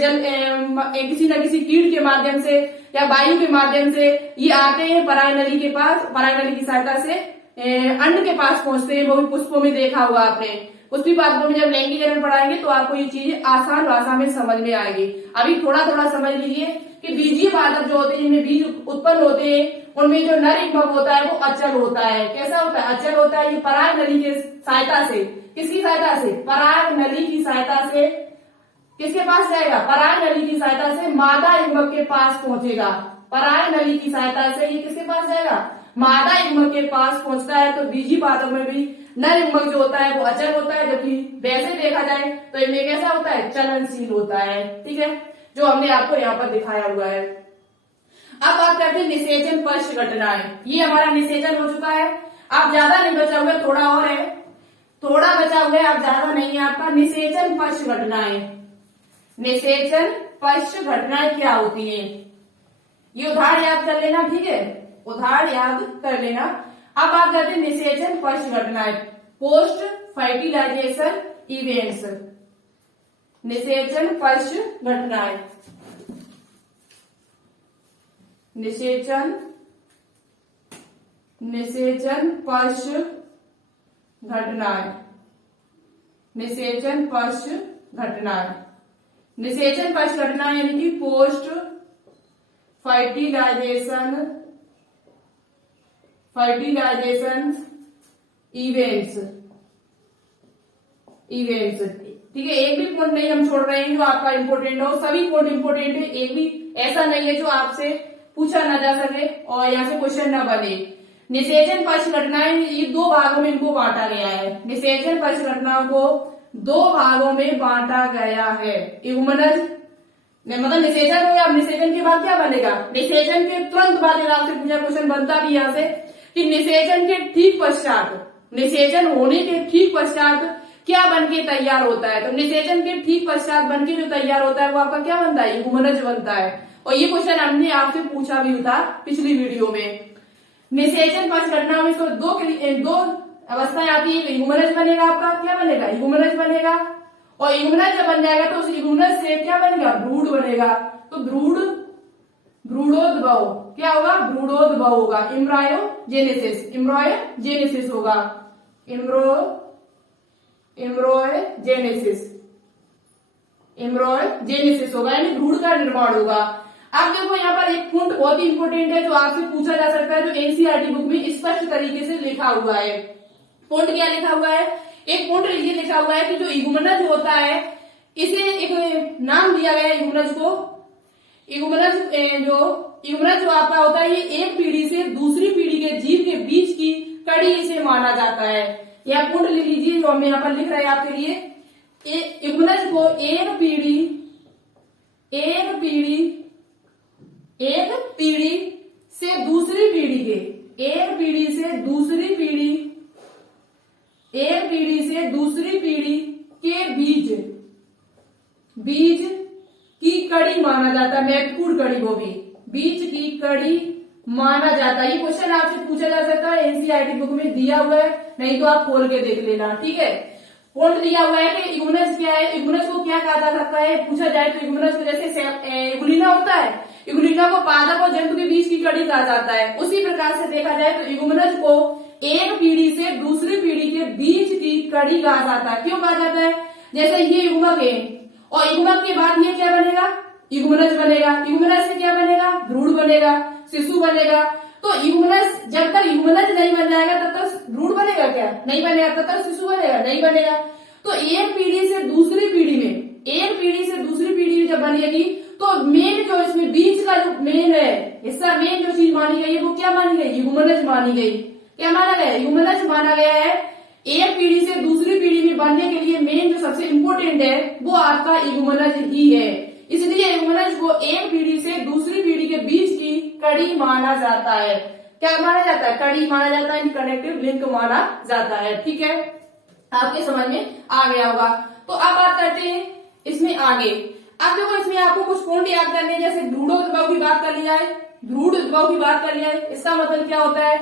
किसी न किसी कीट के माध्यम से या वायु के माध्यम से ये आते हैं पराग नली के पास, पराग नली की सहायता से अंड के पास पहुंचते हैं, वो भी पुष्पों में देखा होगा आपने। पुष्पी पादपों में जब लैंगिकरण पढ़ाएंगे तो आपको ये चीजें आसान भाषा में समझ में आएगी। अभी थोड़ा थोड़ा समझ लीजिए कि बीजीय पादप जो होते हैं, जिनमें बीज उत्पन्न होते हैं, उनमें जो नर युग्मक होता है वो अचल होता है। कैसा होता है? अचल होता है। ये पराग नली की सहायता से, किसकी सहायता से? पराग नली की सहायता से किसके पास जाएगा? पराग नली की सहायता से मादा युग्मक के पास पहुंचेगा। पराग नली की सहायता से ये किसके पास जाएगा? मादा युग्मक के पास पहुंचता है। तो बीजी पादप में भी नर युग्मक जो होता है वो अचल होता है, जबकि वैसे देखा जाए तो इनमें कैसा होता है? चलनशील होता है। ठीक है, जो हमने आपको यहाँ पर दिखाया हुआ है। अब बात करते हैं निषेचन पश्च घटनाएं। ये हमारा निषेचन हो चुका है। आप ज्यादा नहीं बचा हुआ, थोड़ा और है, थोड़ा बचा हुआ है, आप ज्यादा नहीं है आपका। निषेचन पश्च घटनाएं, निषेचन पश्च घटनाएं क्या होती है ये उदाहरण याद कर लेना। ठीक है, उदाहरण याद कर लेना। अब बात करते हैं निषेचन पश्च घटनाएं, पोस्ट फर्टिलाइजेशन इवेंट्स। निषेचन पश्च घटनाएं, निषेचन पश्च घटनाएं, निषेचन पश्च घटनाएं। निषेचन पश्च घटनाएं यानी कि पोस्ट फर्टिलाइजेशन इवेंट्स। ठीक है, एक भी पॉइंट नहीं हम छोड़ रहे हैं जो आपका इंपोर्टेंट हो, सभी पॉइंट इंपोर्टेंट है। एक भी ऐसा नहीं है जो आपसे पूछा ना जा सके और यहाँ से क्वेश्चन ना बने। निषेचन पश्च घटनाएं ये दो भागों में इनको बांटा गया है। निषेचन पश्च घटनाओं को दो भागों में बांटा गया है। युग्मनज मतलब निषेचन हो, या निषेचन के बाद क्या बनेगा? निषेचन के तुरंत बाद आपसे पूछा क्वेश्चन बनता भी यहाँ से कि निषेचन के ठीक पश्चात, निषेचन होने के ठीक पश्चात क्या बनके तैयार होता है? तो निषेचन के ठीक पश्चात बनके जो तैयार होता है वो आपका क्या बनता है? युग्मनज बनता है। और ये क्वेश्चन हमने आपसे पूछा भी था पिछली वीडियो में। निषेचन पश्च घटनाओं में दो अवस्थाएं आती है। युग्मनज बनेगा आपका, क्या बनेगा? युग्मनज बनेगा। और युग्मनज जब बन जाएगा तो उस युग्मनज से क्या बनेगा? भ्रूण बनेगा। तो भ्रूणोद्भव क्या होगा? भ्रूणोद्भव होगा। इम्ब्रायोजेनेसिस होगा। इम्ब्रायोजेनेसिस होगा, यानी भ्रूण का निर्माण होगा। अब देखो यहाँ पर एक पॉइंट बहुत ही इंपोर्टेंट है जो आपसे पूछा जा सकता है, जो एनसीईआरटी बुक में स्पष्ट तरीके से लिखा हुआ है। पॉइंट क्या लिखा हुआ है? एक पॉइंट ये लिखा हुआ है कि जो युग्मनज होता है इसे एक नाम दिया गया है युग्मनज को। युग्मनज जो आपका होता है ये एक पीढ़ी से दूसरी पीढ़ी के जीव के बीच की कड़ी इसे माना जाता है। यह पॉइंट लिख लीजिए जो हम यहाँ पर लिख रहे हैं आपके लिए। युग्मनज को एक पीढ़ी से दूसरी पीढ़ी के, एक पीढ़ी से दूसरी पीढ़ी के बीज की कड़ी माना जाता है। महत्वपूर्ण कड़ी, वो भी बीज की कड़ी माना जाता है। ये क्वेश्चन आपसे पूछा जा सकता है, एनसीईआरटी बुक में दिया हुआ है, नहीं तो आप खोल के देख लेना। ठीक है, पॉइंट दिया हुआ है कि युग्मनज क्या है, युग्मनज को क्या कहा जा सकता है पूछा जाए तो युग्मनज को जैसे युग्लिना होता है, युग्लिना को पादप और जंतु के बीच की कड़ी कहा जाता है। उसी प्रकार से देखा जाए तो युग्मनज को एक पीढ़ी से दूसरी पीढ़ी के बीच की कड़ी कहा जाता है। क्यों कहा जाता है? जैसे ये युग्मक है और युग्मक के बाद ये क्या बनेगा? युग्मनज बनेगा। युग्मनज से क्या बनेगा? भ्रूण बनेगा, शिशु बनेगा। तो युग्मनज जब तक युग्मनज नहीं बन जाएगा तब तक भ्रूण बनेगा क्या? नहीं बनेगा। तब तक शिशु बनेगा? नहीं बनेगा। तो एक पीढ़ी से दूसरी पीढ़ी में जब बनेगी तो मेन जो इसमें बीच का जो मेन है हिस्सा, मेन जो चीज मानी गई है वो क्या मानी गई? युग्मनज मानी गई। क्या माना गया? युग्मनज माना गया है। एक पीढ़ी से दूसरी पीढ़ी में बनने के लिए मेन जो सबसे इम्पोर्टेंट है वो आपका युग्मनज ही है। इसलिए युग्मनज को एक पीढ़ी से दूसरी पीढ़ी के बीच की कड़ी माना जाता है। क्या माना जाता है? कड़ी माना जाता है, कनेक्टिव लिंक माना जाता है। ठीक है, आपके समझ में आ गया होगा। तो अब बात करते हैं इसमें आगे। अब देखो इसमें आपको कुछ पॉइंट याद करने, जैसे भ्रूणोद्भव की बात कर लिया है। इसका मतलब क्या होता है?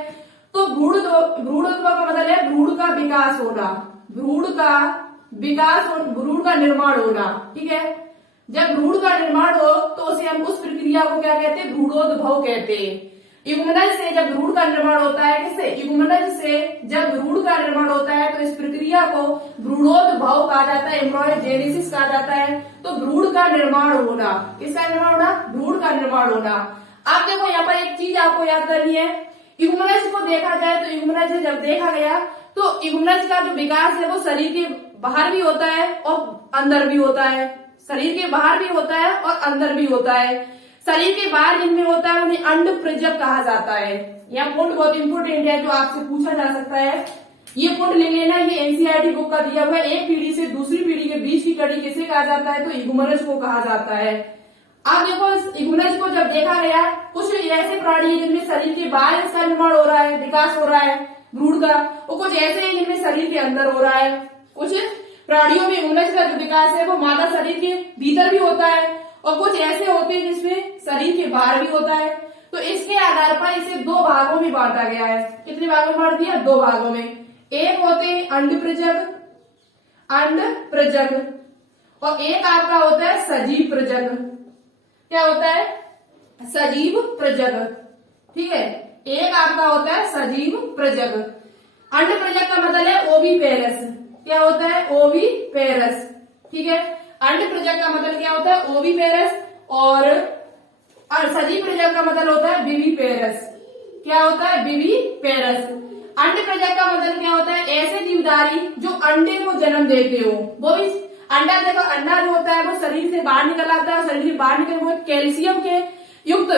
तो भ्रूणोद्भव का मतलब है भ्रूण का विकास होना, भ्रूण का निर्माण होना। ठीक है, जब भ्रूण का निर्माण हो तो उसे हम उस प्रक्रिया को क्या कहते हैं? भ्रूणोद्भव कहते हैं। युग्मनज से जब भ्रूण का निर्माण होता है, किससे? युग्मनज से जब भ्रूण का निर्माण होता है तो इस प्रक्रिया को भ्रूणोद्भव कहा जाता है, एम्ब्रियोजेनेसिस कहा जाता है। तो भ्रूण का निर्माण होना, किसका निर्माण होना? भ्रूण का निर्माण होना। आप देखो यहाँ पर एक चीज आपको याद करनी है, युग्मनज को देखा जाए तो युग्मनज जब देखा गया तो युग्मनज का जो विकास है वो शरीर के बाहर भी होता है और अंदर भी होता है। शरीर के बाहर भी होता है और अंदर भी होता है। शरीर के बाहर जिनमें होता है उन्हें अंड प्रजक कहा जाता है। यह पॉइंट बहुत इंपोर्टेंट है जो आपसे पूछा जा सकता है। ये पॉइंट ले लेना, ये एनसीईआरटी बुक का दिया हुआ है। एक पीढ़ी से दूसरी पीढ़ी के बीच की कड़ी किसे कहा जाता है? तो युग्मनज को कहा जाता है। आप देखो युग्मनज को जब देखा गया, कुछ ऐसे प्राणी है जिनमें शरीर के बाहर इसका निर्माण हो रहा है, विकास हो रहा है भ्रूण का, और कुछ ऐसे हैं जिनमें शरीर के अंदर हो रहा है। कुछ प्राणियों में युग्मनज का जो विकास है वो मादा शरीर के भीतर भी होता है और कुछ ऐसे होते हैं जिसमें शरीर के बाहर भी होता है। तो इसके आधार पर इसे दो भागों में बांटा गया है। कितने भागों में बांट दिया? दो भागों में। एक होते हैं अंड प्रजक, और एक आपका होता है सजीव प्रजक। क्या होता है? सजीव प्रजक। ठीक है, एक आपका होता है सजीव प्रजक। अंड प्रजक का मतलब है ओविपेरस। क्या होता है? ओविपेरस। ठीक है, अंड प्रजक का मतलब क्या होता है? ओविपेरस। और सजीव प्रजक का मतलब होता है विविपेरस। क्या होता है? विविपेरस। अंड प्रजक का मतलब क्या होता है? ऐसे जीवधारी जो अंडे को जन्म देते हो। वो भी अंडा, देखो अंडा जो होता है वो शरीर से बाहर निकल आता है, शरीर से बाहर निकल वो कैल्शियम युक्त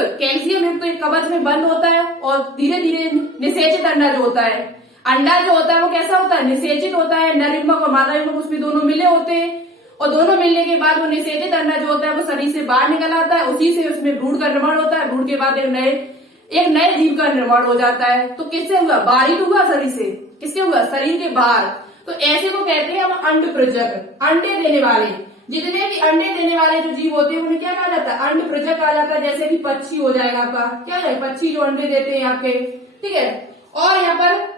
एक कवच में बंद होता है और धीरे धीरे निषेचित अंडा जो होता है, अंडा जो होता है वो कैसा होता है? निषेचित होता है। नर युग्मक और मादा युग्मक उसमें दोनों मिले होते हैं और दोनों मिलने के बाद वो निषेचित अंडा जो होता है वो शरीर से बाहर निकल आता है। उसी से उसमें भ्रूण का निर्माण होता है। भ्रूण के बाद एक नए जीव का निर्माण हो जाता है। तो किससे हुआ? बाहरी तो हुआ शरीर से। किससे हुआ? शरीर के बाहर। तो ऐसे को कहते हैं हम अंड प्रजक, अंडे देने वाले। जितने भी अंडे देने वाले जो जीव होते हैं उन्हें क्या कहा जाता है? अंड प्रजक कहा जाता है। जैसे कि पक्षी हो जाएगा आपका, क्या है? पक्षी जो अंडे देते हैं आपके। ठीक है, और यहाँ पर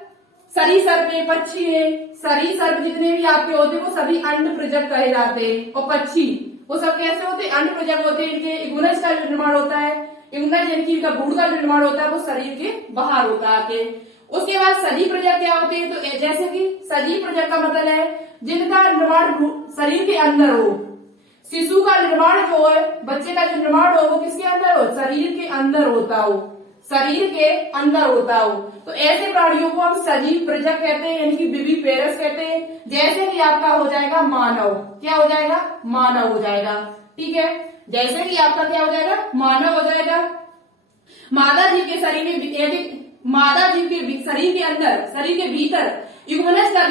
सरीसृप है, पक्षी है, सरीसृप जितने भी आपके होते हैं वो सभी अंड प्रजक कहे जाते हैं। और पक्षी वो सब कैसे होते हैं? अंड प्रजक होते हैं। इनके युग्मनज का जो निर्माण होता है, युग्मनज यानी कि इनका भ्रूण का जो निर्माण होता है वो शरीर के बाहर होता है आके। उसके बाद सजीव प्रजक क्या होते हैं? तो जैसे कि सजीव प्रजक का मतलब है जिनका निर्माण शरीर के अंदर हो। शिशु का निर्माण जो है, बच्चे का जो निर्माण हो वो किसके अंदर हो? शरीर के अंदर होता हो, शरीर के अंदर होता हो। तो ऐसे प्राणियों को हम सजीव प्रजक कहते हैं, यानी कि विविपेरस कहते हैं। जैसे कि आपका हो जाएगा मानव। क्या हो जाएगा? मानव हो जाएगा। ठीक है, जैसे कि आपका क्या हो जाएगा? मानव हो जाएगा। मादा जीव के शरीर में मादा जीव के शरीर के अंदर, शरीर के भीतर युग्मनज का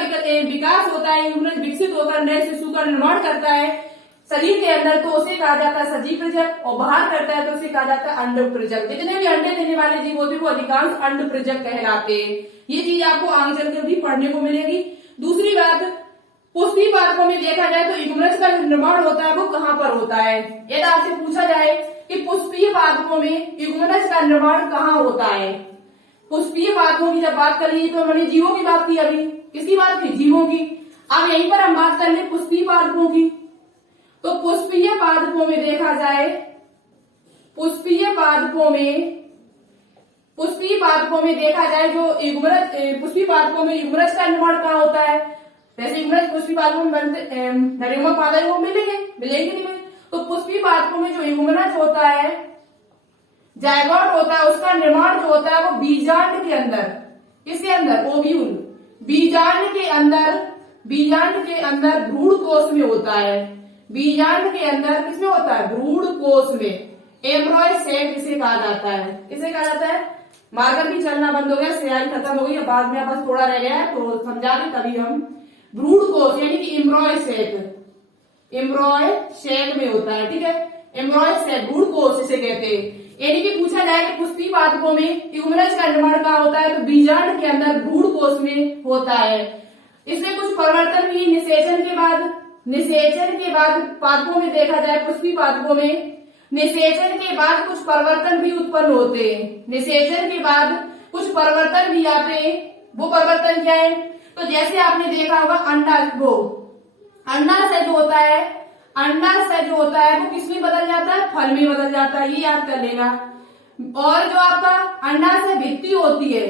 विकास होता है। युग्मनज विकसित होकर नए शिशु का निर्माण करता है शरीर के अंदर, तो उसे कहा जाता है सजीव प्रजक। और बाहर करता है तो उसे कहा जाता है अंड प्रजक। जितने भी अंडे देने वाले जीव होते हैं वो अधिकांश अंड प्रजक कहलाते हैं। ये चीज आपको आगे चलकर भी पढ़ने को मिलेगी। दूसरी बात, पुष्पीय पादपों में देखा जाए तो युग्मनज का निर्माण होता है वो कहाँ पर होता है? यदि आपसे पूछा जाए कि पुष्पीय पादपों में युग्मनज का निर्माण कहाँ होता है, पुष्पीय पादपों की जब बात करेंगे तो मैंने जीवों की बात की। अभी किसकी बात की? जीवों की। अब यहीं पर हम बात कर ले पुष्पीय पादपों की। तो पुष्पीय पादपों में देखा जाए, पुष्पीय पादपों में देखा जाए जो युग्मनज, पुष्पीय पादपों में युग्मनज का निर्माण कहाँ होता है? वैसे युग्मनज पुष्पीय पादपों में बनते, नरयुग्मक मादा युग्मक मिलेंगे नहीं। तो पुष्पीय पादपों में जो युग्मनज होता है, जायगोट होता है, उसका निर्माण जो होता है वो बीजांड के अंदर। किसके अंदर? ओव्यूल। बीजांड के अंदर भ्रूण कोश में होता है। बीजांड के अंदर किसमें होता है? भ्रूण कोश में। एम्ब्रॉय सेक जिसे कहा जाता है। किसे कहा जाता है? मार्कर भी चलना बंद हो गया, स्याही खत्म हो गई, बाद में बस थोड़ा रह गया है तो समझा दें तभी हम। भ्रूण कोश यानी कि एम्ब्रॉय सेक में होता है। ठीक है, एम्ब्रॉय सेक, भ्रूण कोश इसे कहते हैं। यानी कि पूछा जाए कि पुष्पीय पादपों में युग्मनज का निर्माण कहाँ होता है, तो बीजांड के अंदर भ्रूण कोश में होता है। इसमें कुछ परिवर्तन भी निषेचन के बाद पादपों में देखा जाए, पुष्पीय पादपों में निषेचन के बाद कुछ परिवर्तन भी उत्पन्न होते हैं। निषेचन के बाद कुछ परिवर्तन भी आते हैं। वो परिवर्तन क्या है? तो जैसे आपने देखा होगा अंडाशय जो होता है वो किसमें बदल जाता है? फल में बदल जाता है। ये याद कर लेना। और जो आपका अंडाशय भित्ति होती है,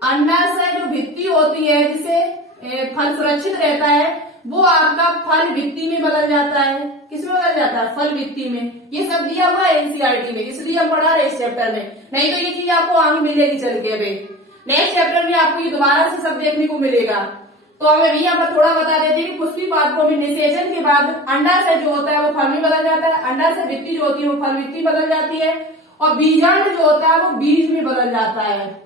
अंडाशय जो भित्ति होती है जिसे फल सुरक्षित रहता है, वो आपका फल भित्ति में बदल जाता है। किसमें बदल जाता है? फल भित्ति में। ये सब दिया हुआ है एनसीईआरटी में, इसलिए हम पढ़ा रहे इस चैप्टर में, नहीं तो ये चीज आपको आगे मिलेगी चल के। अभी नेक्स्ट चैप्टर में आपको ये दोबारा से सब देखने को मिलेगा। तो हमें भी यहाँ पर थोड़ा बता देते हैं कि पुष्पी पादपों में निषेचन के बाद अंडाशय जो होता है वो फल में बदल जाता है, अंडाशय भित्ति जो होती है वो फल भित्ति बदल जाती है, और बीजांड जो होता है वो बीज में बदल जाता है।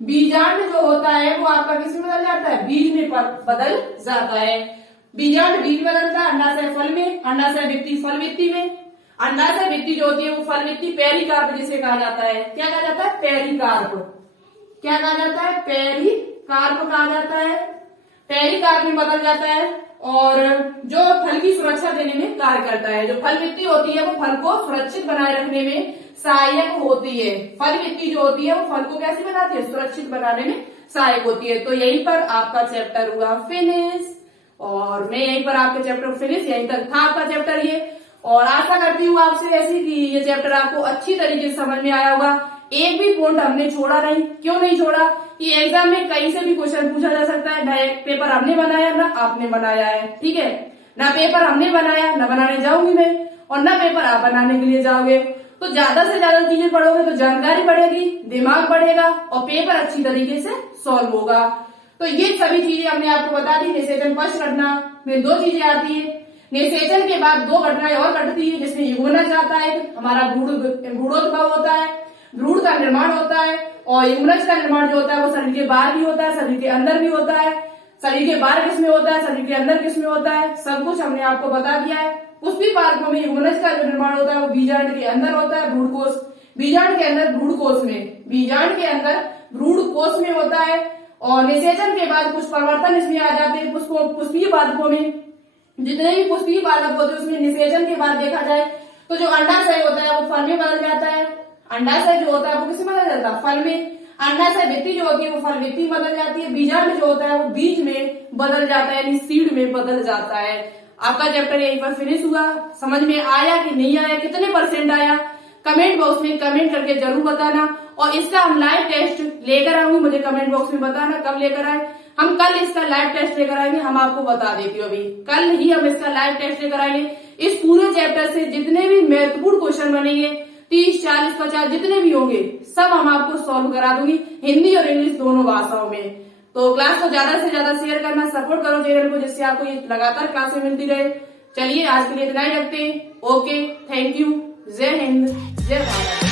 बीजांड जो होता है वो आपका किसमें बदल जाता है? बीज में बदल जाता है। बीजांड बीज में बदलता है, अंडाशय फल में, अंडाशय भित्ति फल भित्ति में। अंडाशय भित्ति जो होती है वो फल भित्ति पेरिकार्प जिसे कहा जाता है। क्या कहा जाता है? पेरिकार्प। क्या कहा जाता है? पेरिकार्प कहा जाता है। पेरिकार्प में बदल जाता है और जो फल की सुरक्षा देने में कार्य करता है। जो फल भित्ति होती है वो फल को सुरक्षित बनाए रखने में सहायक होती है। फल भित्ति जो होती है वो फल को कैसे बनाती है? सुरक्षित बनाने में सहायक होती है। तो यहीं पर आपका चैप्टर हुआ फिनिश, और मैं यहीं पर आपके चैप्टर फिनिश, यहीं तक था आपका चैप्टर ये। और आशा करती हूँ आपसे ऐसी कि ये चैप्टर आपको अच्छी तरीके से समझ में आया होगा। एक भी पॉइंट हमने छोड़ा नहीं। क्यों नहीं छोड़ा? कि एग्जाम में कहीं से भी क्वेश्चन पूछा जा सकता है। डायरेक्ट पेपर हमने बनाया ना आपने बनाया है, ठीक है ना? पेपर हमने बनाया ना बनाने जाऊंगी मैं, और ना पेपर आप बनाने के लिए जाओगे। तो ज्यादा से ज्यादा चीजें पढ़ोगे तो जानकारी बढ़ेगी, दिमाग बढ़ेगा और पेपर अच्छी तरीके से सॉल्व होगा। तो ये सभी चीजें हमने आपको बता दी। निषेचन पश्च घटना में दो चीजें आती है। निषेचन के बाद दो घटनाएं और घटती है, जिसमें युग्मनज आता है, हमारा भ्रूणोद्भव होता है, भ्रूण का निर्माण होता है, और युग्मनज का निर्माण जो होता है वो शरीर के बाहर भी होता है, शरीर के अंदर भी होता है। शरीर के बाहर किसमें होता है, शरीर के अंदर किसमें होता है, सब कुछ हमने आपको बता दिया है। पुष्पी पादपों में युग्मनज का जो निर्माण होता है वो बीजांड के अंदर होता है, भ्रूणकोश, बीजांड के अंदर भ्रूणकोश में, बीजांड के अंदर भ्रूणकोश में होता है। और निषेचन के बाद कुछ परिवर्तन इसमें आ जाते हैं। पुष्पीय पादपों में जितने भी पुष्पीय पादप होते हैं उसमें निषेचन के बाद देखा जाए तो जो अंडाशय होता है वो फल में बदल जाता है। अंडाशय जो होता है वो किसमें बदल जाता है? फल में। अंडाशय भित्ति जो होती है वो फल भित्ति में बदल जाती है। बीजांड जो होता है वो बीज में बदल जाता है, यानी सीड में बदल जाता है। आपका चैप्टर यहीं पर फिनिश हुआ। समझ में आया कि नहीं आया, कितने % आया, कमेंट बॉक्स में कमेंट करके जरूर बताना। और इसका हम लाइव टेस्ट लेकर आऊंगी, मुझे कमेंट बॉक्स में बताना कब लेकर आए। हम कल इसका लाइव टेस्ट लेकर आएंगे, हम आपको बता देती हूँ अभी, कल ही हम इसका लाइव टेस्ट लेकर आएंगे। इस पूरे चैप्टर से जितने भी महत्वपूर्ण क्वेश्चन बनेंगे 30, 40, 50 जितने भी होंगे सब हम आपको सॉल्व करा दूंगी, हिंदी और इंग्लिश दोनों भाषाओं में। तो क्लास को ज्यादा से ज्यादा शेयर करना, सपोर्ट करो चैनल को, जिससे आपको ये लगातार क्लासें मिलती रहे। चलिए आज के लिए इतना ही रखते हैं। Okay, thank you. जय हिंद, जय भारत।